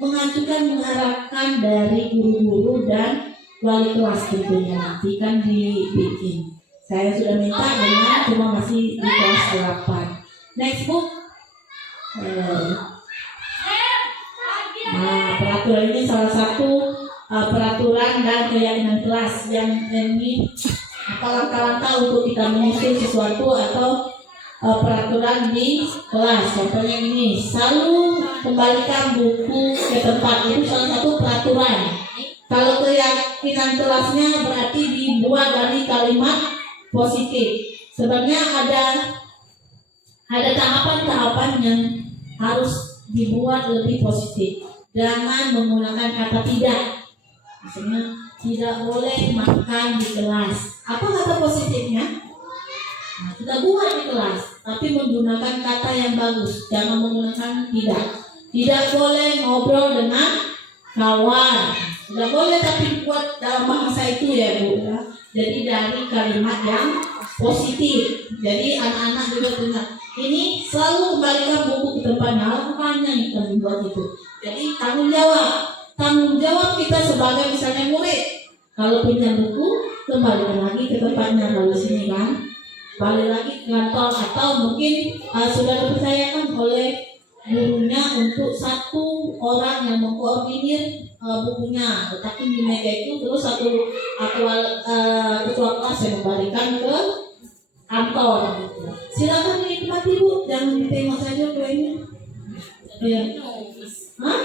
mengharapkan dari guru-guru dan wali kelas tentunya nanti kan dibikin. Saya sudah minta dengan cuma masih di kelas 8. Next book. Nah, peraturan ini salah satu peraturan dan keyakinan kelas yang ini langkah-langkah untuk kita menyusun sesuatu atau peraturan di kelas. Contohnya ini, selalu kembalikan buku ke tempat, itu salah satu peraturan. Kalau keyakinan kelasnya berarti dibuat dari kalimat positif. Sebabnya ada tahapan-tahapan yang harus dibuat lebih positif. Jangan menggunakan kata tidak. Misalnya tidak boleh makan di kelas. Apa kata positifnya? Nah, kita buat di kelas, tapi menggunakan kata yang bagus. Jangan menggunakan tidak. Tidak boleh ngobrol dengan kawan. Tidak boleh, tapi buat dalam bahasa itu ya Bu. Jadi dari kalimat yang positif. Jadi anak-anak juga dengar. Ini selalu kembalikan buku ke tempatnya. Lakukannya kita membuat itu. Jadi tanggung jawab kita sebagai misalnya murid. Kalau punya buku, kembalikan lagi ke tempatnya. Kalau sini kan, balik lagi ke kantor atau mungkin sudah dipercayakan oleh gurunya untuk satu orang yang mengkoordinir bukunya, letakkan di meja itu, terus satu ketua kelas yang membalikan ke kantor. Silakan dinikmati Bu, jangan ditengok saja kuenya. Ya. Hah?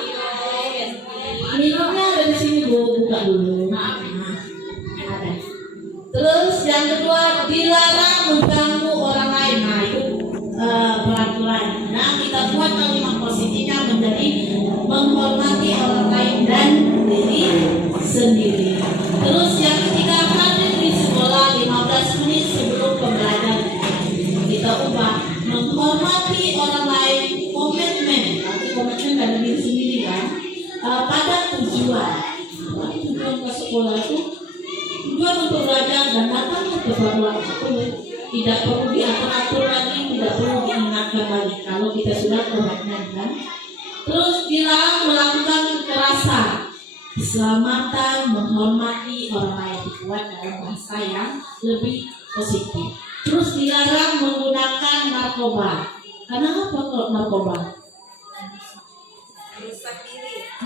Minumnya ada di sini Bu, buka dulu. Nah, ada. Terus yang kedua, dilarang mengganggu orang lain. Nah itu peraturan. Nah kita buat kalimat positifnya menjadi menghormati orang lain dan diri sendiri. Terus yang ketiga, hadir di sekolah 15 menit sebelum pembelajaran. Kita ubah menghormati orang lain, komitmen. Nanti komitmen tidak perlu diatur-atur lagi, tidak perlu diingatkan lagi kalau kita sudah komitmen kan. Terus dilarang melakukan kekerasan, keselamatan, menghormati orang lain dibuat dalam bahasa yang lebih positif. Terus dilarang menggunakan narkoba. Karena apa kalau narkoba?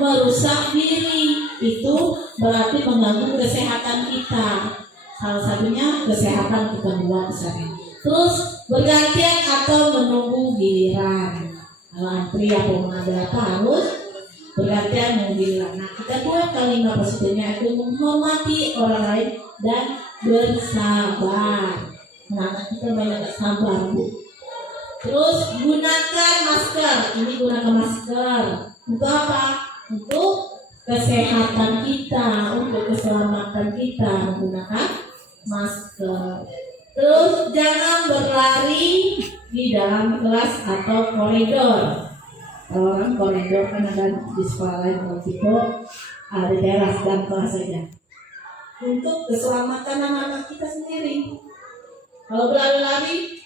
Merusak diri, itu berarti mengganggu kesehatan kita. Salah satunya kesehatan kita buat misalnya. Terus bergantian atau menunggu giliran. Kalau antri atau mengambil apa harus bergantian menunggu giliran. Nah, kita buat kalimat positifnya itu menghormati orang lain dan bersabar. Nah, kita banyak sabar, Bu. Terus gunakan masker. Ini gunakan masker untuk apa? Untuk kesehatan kita, untuk keselamatan kita menggunakan masker. Terus jangan berlari di dalam kelas atau koridor. Orang koridor kan ada di sekolah lain kalau itu ada teras dan kelas saja. Untuk keselamatan anak-anak kita sendiri. Kalau berlari-lari,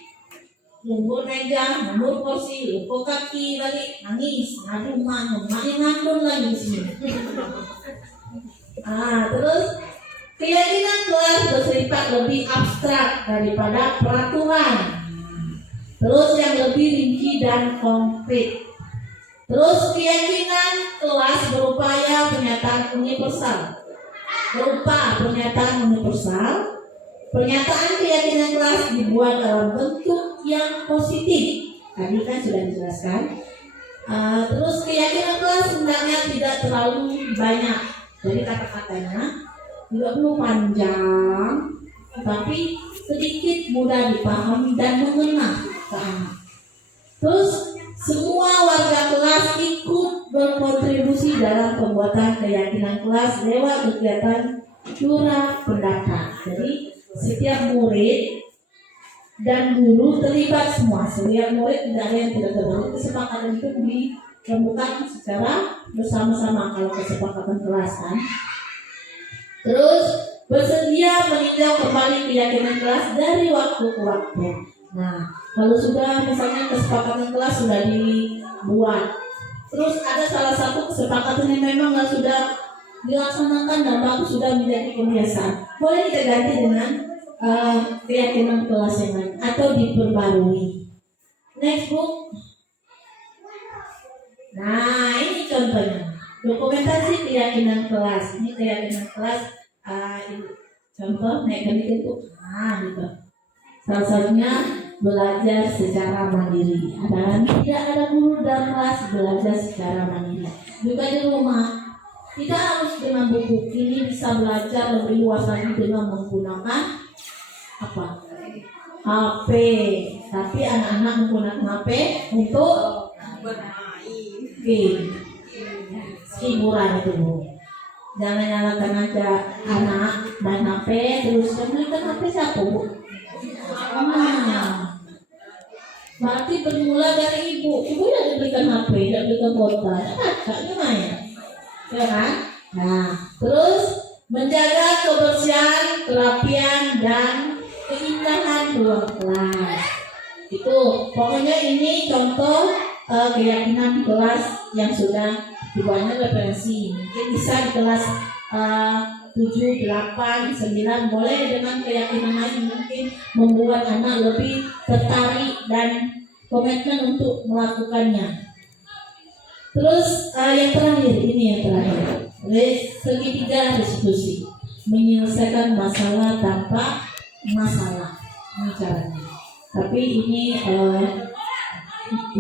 lumpur meja, lumpur kursi, lumpur kaki, lagi nangis, ngadu maknya ngandun lagi di sini. Terus keyakinan kelas bersifat lebih abstrak daripada peraturan. Terus yang lebih rinci dan konkret. Terus keyakinan kelas berupaya pernyataan universal. Pernyataan keyakinan kelas dibuat dalam bentuk yang positif. Tadi kan sudah dijelaskan. Terus keyakinan kelas sebenarnya tidak terlalu banyak. Jadi kata-katanya tidak perlu panjang, tapi sedikit mudah dipahami dan mengena ke anak. Terus semua warga kelas ikut berkontribusi dalam pembuatan keyakinan kelas lewat kegiatan curah pendapat. Jadi setiap murid dan guru terlibat semua. Setiap murid tidak ada yang tidak terlibat. Kesepakatan itu ditemukan secara bersama-sama kalau kesepakatan kelas kan. Terus bersedia meninjau kembali keyakinan kelas dari waktu ke waktu. Nah, kalau sudah misalnya kesepakatan kelas sudah dibuat, terus ada salah satu kesepakatan yang memang sudah dilaksanakan dan bagus sudah menjadi kebiasaan, boleh kita ganti dengan keyakinan kelas yang lain atau diperbarui. Next book. Nah, ini contohnya dokumentasi keyakinan kelas. Ini keyakinan kelas. Contoh naik itu. Gitu. Salah satunya belajar secara mandiri. Tidak ada guru dalam kelas, belajar secara mandiri. Juga di rumah. Tidak harus dengan buku. Ini bisa belajar lebih luas lagi dengan menggunakan apa? HP. Tapi anak-anak menggunakan HP untuk game. Hiburan itu, Bu. Jangan nyalakan aja anak dan HP terus belikan HP siapa, Bu? Berarti bermula dari ibu. Ibu udah diberikan HP, udah diberikan kuota. Kakaknya main. Ya kan? Nah, terus menjaga kebersihan, kerapian dan keindahan ruang kelas. Itu pokoknya ini contoh keyakinan kelas yang sudah dibuatnya referensi. Mungkin bisa di kelas 7, 8, 9 boleh dengan keyakinan lain mungkin membuat anak lebih tertarik dan komitmen untuk melakukannya. Terus yang terakhir, ini yang terakhir, segitiga restitusi, menyelesaikan masalah tanpa masalah. Ini caranya. Tapi ini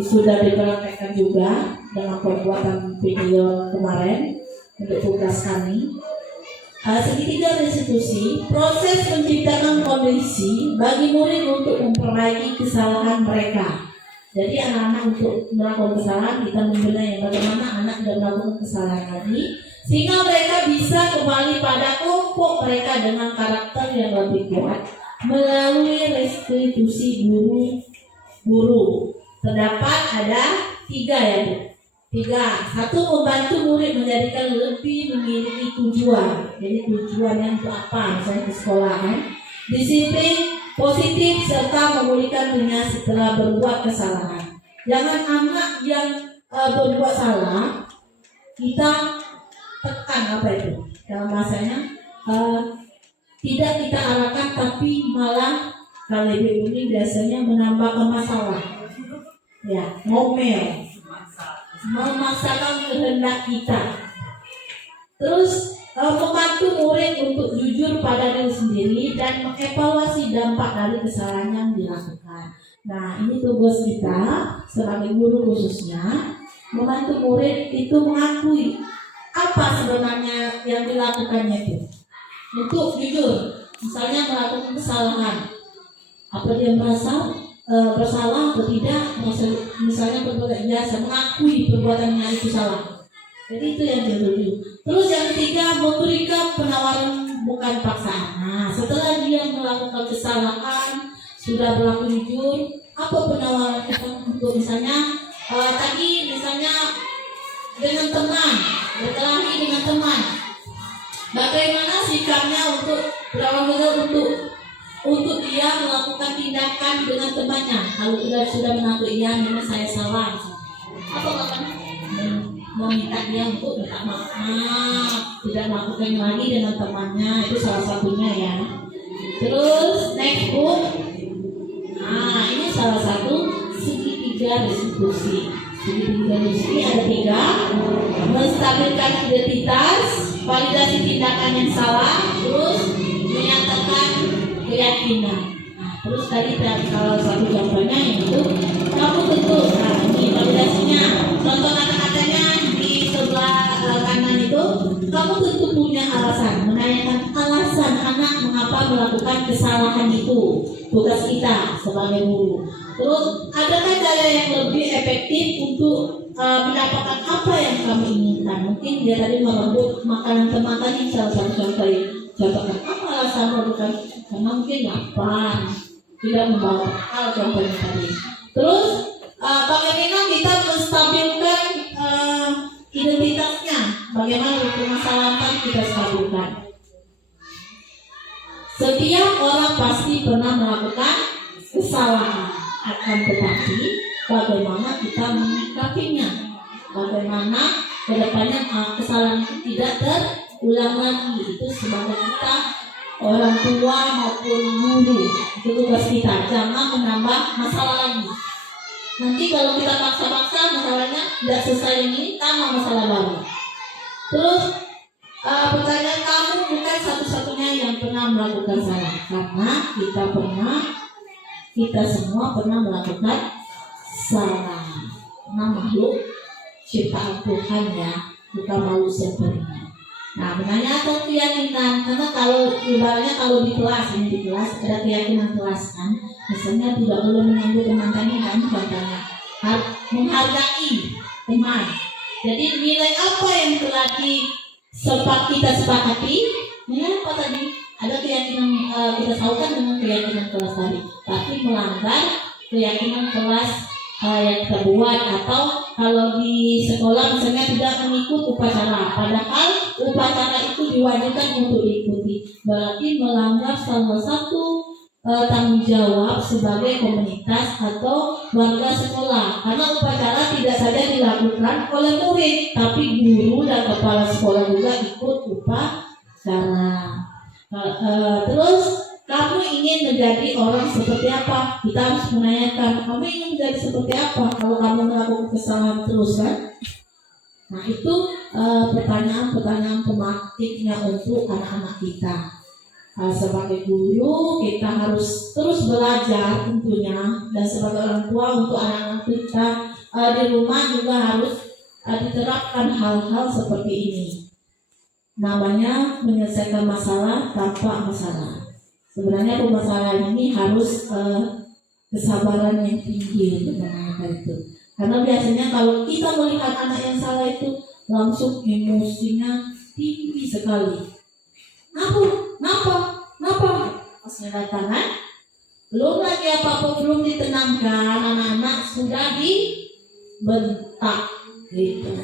sudah dipraktekkan juga dalam pembuatan video kemarin untuk tugas kami. Segitiga restitusi, proses menciptakan kondisi bagi murid untuk memperbaiki kesalahan mereka. Jadi anak-anak untuk melakukan kesalahan, kita membina yang bagaimana anak tidak melakukan kesalahan lagi, sehingga mereka bisa kembali pada kelompok mereka dengan karakter yang lebih kuat melalui restitusi guru. Terdapat ada 3 ya, Bu. 3. 1, membantu murid menjadikan lebih memiliki tujuan. Jadi tujuannya untuk apa? Misalnya ke sekolah kan. Disiplin, positif serta memulihkan dirinya setelah berbuat kesalahan. Jangan anak yang berbuat salah kita tekan apa itu dalam bahasanya, tidak kita arahkan tapi malah kalau ini biasanya menambahkan masalah, ya, ngomel, memaksakan kehendak kita. Terus membantu murid untuk jujur pada diri sendiri dan mengevaluasi dampak dari kesalahan yang dilakukan. Nah, ini tugas kita sebagai guru khususnya, membantu murid itu mengakui apa sebenarnya yang dilakukannya itu. Untuk jujur, misalnya melakukan kesalahan, apa dia merasa bersalah atau tidak, misalnya perbuatan biasa, mengakui perbuatannya itu salah. Jadi itu yang kedua. Terus yang ketiga, memberikan penawaran bukan paksaan. Nah, setelah dia melakukan kesalahan, sudah berlaku jujur, apa penawaran kita untuk misalnya tadi misalnya dengan teman, berkelahi dengan teman, bagaimana sikapnya untuk untuk dia melakukan tindakan dengan temannya. Kalau sudah mengakui dia memang saya salah, apa akan meminta dia untuk minta maaf, tidak melakukan lagi dengan temannya, itu salah satunya ya. Terus next book, nah ini salah satu segitiga restitusi. Segitiga restitusi ada 3: menstabilkan identitas, validasi tindakan yang salah, terus menyatakan keyakinan. Nah, terus tadi kalau satu contohnya itu kamu tentu, nah ini validasinya, contoh kata-katanya di sebelah kanan itu, kamu tentu punya alasan, menanyakan alasan anak mengapa melakukan kesalahan itu, tugas kita sebagai guru. Terus adakah cara yang lebih efektif untuk mendapatkan apa yang kami inginkan? Mungkin dia tadi merebut makanan teman tadi, salah satu contohkan apa alasan merebutkan, karena mungkin lapar, tidak membawa hal contohnya tadi. Terus bagaimana kita menstabilkan identitasnya, bagaimana permasalahan kita stabilkan. Setiap orang pasti pernah melakukan kesalahan, akan tetapi bagaimana kita menyikapinya, bagaimana kedepannya kesalahan itu tidak terulang lagi. Itu sebagai kita orang tua maupun guru, itu tugas kita, jangan menambah masalah lagi. Nanti kalau kita paksa-paksa masalahnya tidak selesai, ini tambah masalah baru. Terus pertanyaan, kamu bukan satu-satunya yang pernah melakukan salah, karena kita semua pernah melakukan salah. Karena makhluk ciptaan Tuhan ya, bukan manusia sempurna. Nah, menanyakan keyakinan, karena kalau ibaratnya kalau di kelas ada keyakinan kelas kan, misalnya tidak boleh mengganggu teman tadi kan, contohnya menghargai teman. Jadi nilai apa yang telah kita sepakati? Nilai apa tadi? Ada keyakinan kita saukan dengan keyakinan kelas tadi, tapi melanggar keyakinan kelas yang kita buat, atau kalau di sekolah misalnya tidak mengikut upacara, padahal upacara itu diwajibkan untuk diikuti, berarti melanggar salah satu tanggung jawab sebagai komunitas atau warga sekolah. Karena upacara tidak saja dilakukan oleh murid, tapi guru dan kepala sekolah juga ikut upacara. Terus kamu ingin menjadi orang seperti apa? Kita harus menanyakan, kamu ingin menjadi seperti apa kalau kamu melakukan kesalahan terus kan? Nah itu pertanyaan-pertanyaan pemantiknya untuk anak-anak kita. Sebagai guru kita harus terus belajar tentunya, dan sebagai orang tua untuk anak-anak kita di rumah juga harus diterapkan hal-hal seperti ini. Namanya menyelesaikan masalah tanpa masalah. Sebenarnya permasalahan ini harus kesabaran yang tinggi untuk menangani itu. Karena biasanya kalau kita melihat anak yang salah itu langsung emosinya tinggi sekali. Kenapa? Pas tangan, belum lagi apa-apa belum ditenangkan, anak-anak sudah dibentak gitu.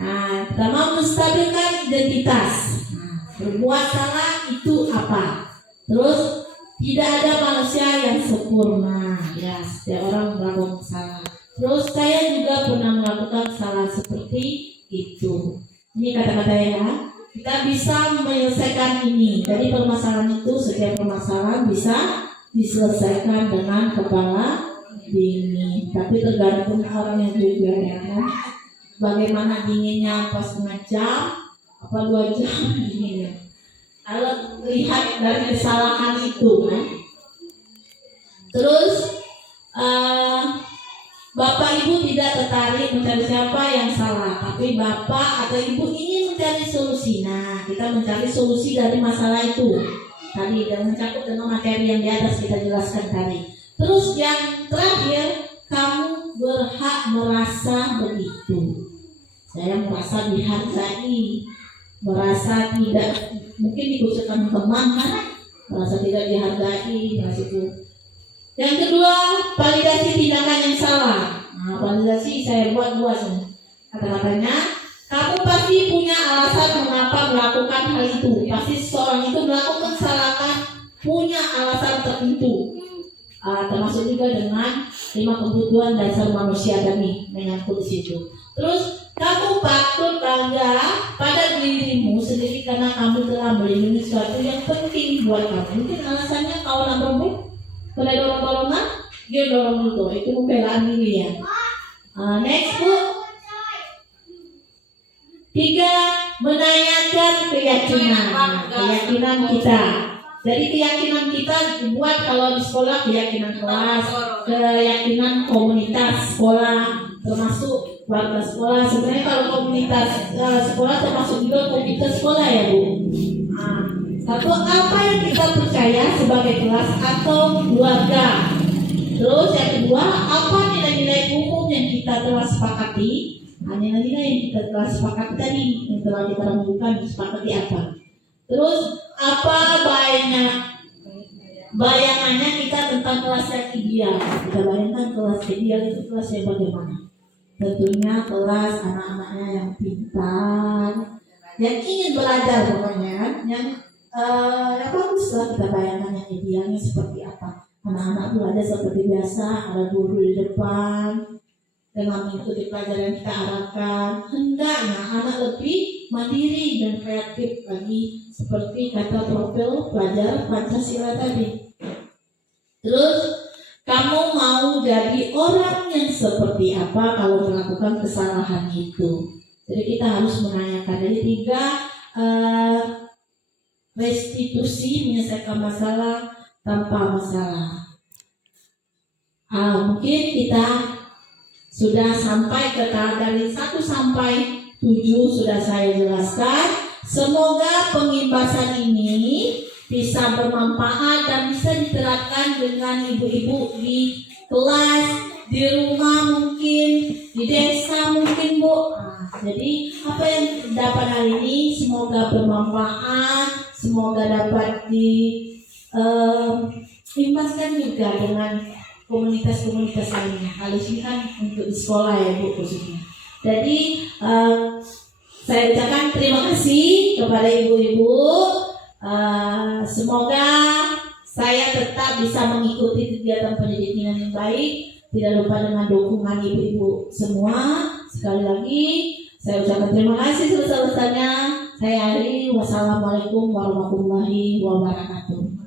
Nah, pertama menstabilkan identitas. Nah, berbuat salah itu apa? Terus tidak ada manusia yang sempurna. Ya, setiap orang melakukan kesalahan. Terus saya juga pernah melakukan kesalahan seperti itu. Ini kata-kata ya. Kita bisa menyelesaikan ini. Dari permasalahan itu, setiap permasalahan bisa diselesaikan dengan kepala dingin. Tapi tergantung orangnya juga ya kan. Bagaimana dinginnya pas setengah jam, apa 2 jam dinginnya. Kalau lihat dari kesalahan itu kan. Terus Bapak Ibu tidak tertarik mencari siapa yang salah, tapi Bapak atau Ibu ingin mencari solusi. Nah, kita mencari solusi dari masalah itu tadi dan mencakup dengan materi yang di atas kita jelaskan tadi. Terus yang terakhir, kamu berhak merasa begitu. Saya merasa dihargai, merasa tidak mungkin dikhususkan teman kan, merasa tidak dihargai, merasa itu. Yang kedua, validasi tindakan yang salah. Nah, validasi saya buat kata-katanya, kamu pasti punya alasan mengapa melakukan hal itu. Pasti seorang itu melakukan kesalahan punya alasan tertentu. Termasuk juga dengan 5 kebutuhan dasar manusia tadi menyangkut di situ. Terus kamu patut bangga pada dirimu sendiri karena kamu telah melindungi sesuatu yang penting buat kamu. Mungkin alasannya kau nak berebut, kena dorong-dorongan, dia dorong itu pembelaan diri ya. Next Bu. 3, menanyakan keyakinan kita. Jadi keyakinan kita dibuat kalau di sekolah, keyakinan kelas, keyakinan komunitas sekolah, termasuk warga sekolah. Sebenarnya kalau komunitas sekolah termasuk juga komunitas sekolah ya Bu. Satu, apa yang kita percaya sebagai kelas atau keluarga. Terus yang kedua, apa nilai-nilai umum yang kita telah sepakati. Nilai-nilai yang kita telah sepakati tadi, yang telah kita rembukan disepakati apa. Terus apa bayangannya kita tentang kelas yang ideal. Kita bayangkan kelas ideal itu kelas yang bagaimana. Tentunya kelas anak-anaknya yang pintar, yang ingin belajar pokoknya, yang bagus lah. Kita bayangkan yang idealnya seperti apa. Anak-anak belajar seperti biasa, ada guru di depan dengan mengikuti pelajaran yang kita arahkan. Hendaknya anak lebih mandiri dan kreatif lagi, seperti kata profil pelajar Pancasila tadi. Terus kamu mau jadi orang yang seperti apa kalau melakukan kesalahan itu. Jadi kita harus menanyakan. Dari 3, restitusi, menyelesaikan masalah tanpa masalah. Mungkin kita sudah sampai ke tahap dari 1 sampai 7 sudah saya jelaskan. Semoga pengimbasan ini bisa bermanfaat dan bisa diterapkan dengan ibu-ibu di kelas, di rumah mungkin, di desa mungkin Bu. Jadi apa yang dapat hari ini semoga bermanfaat, semoga dapat diimbaskan juga dengan komunitas-komunitas lainnya. Hal ini kan untuk di sekolah ya Bu khususnya. Jadi saya ucapkan terima kasih kepada ibu-ibu. Semoga saya tetap bisa mengikuti kegiatan pendidikan yang baik. Tidak lupa dengan dukungan ibu-ibu semua. Sekali lagi saya ucapkan terima kasih sebesar-besarnya. Saya Ari. Wassalamualaikum warahmatullahi wabarakatuh.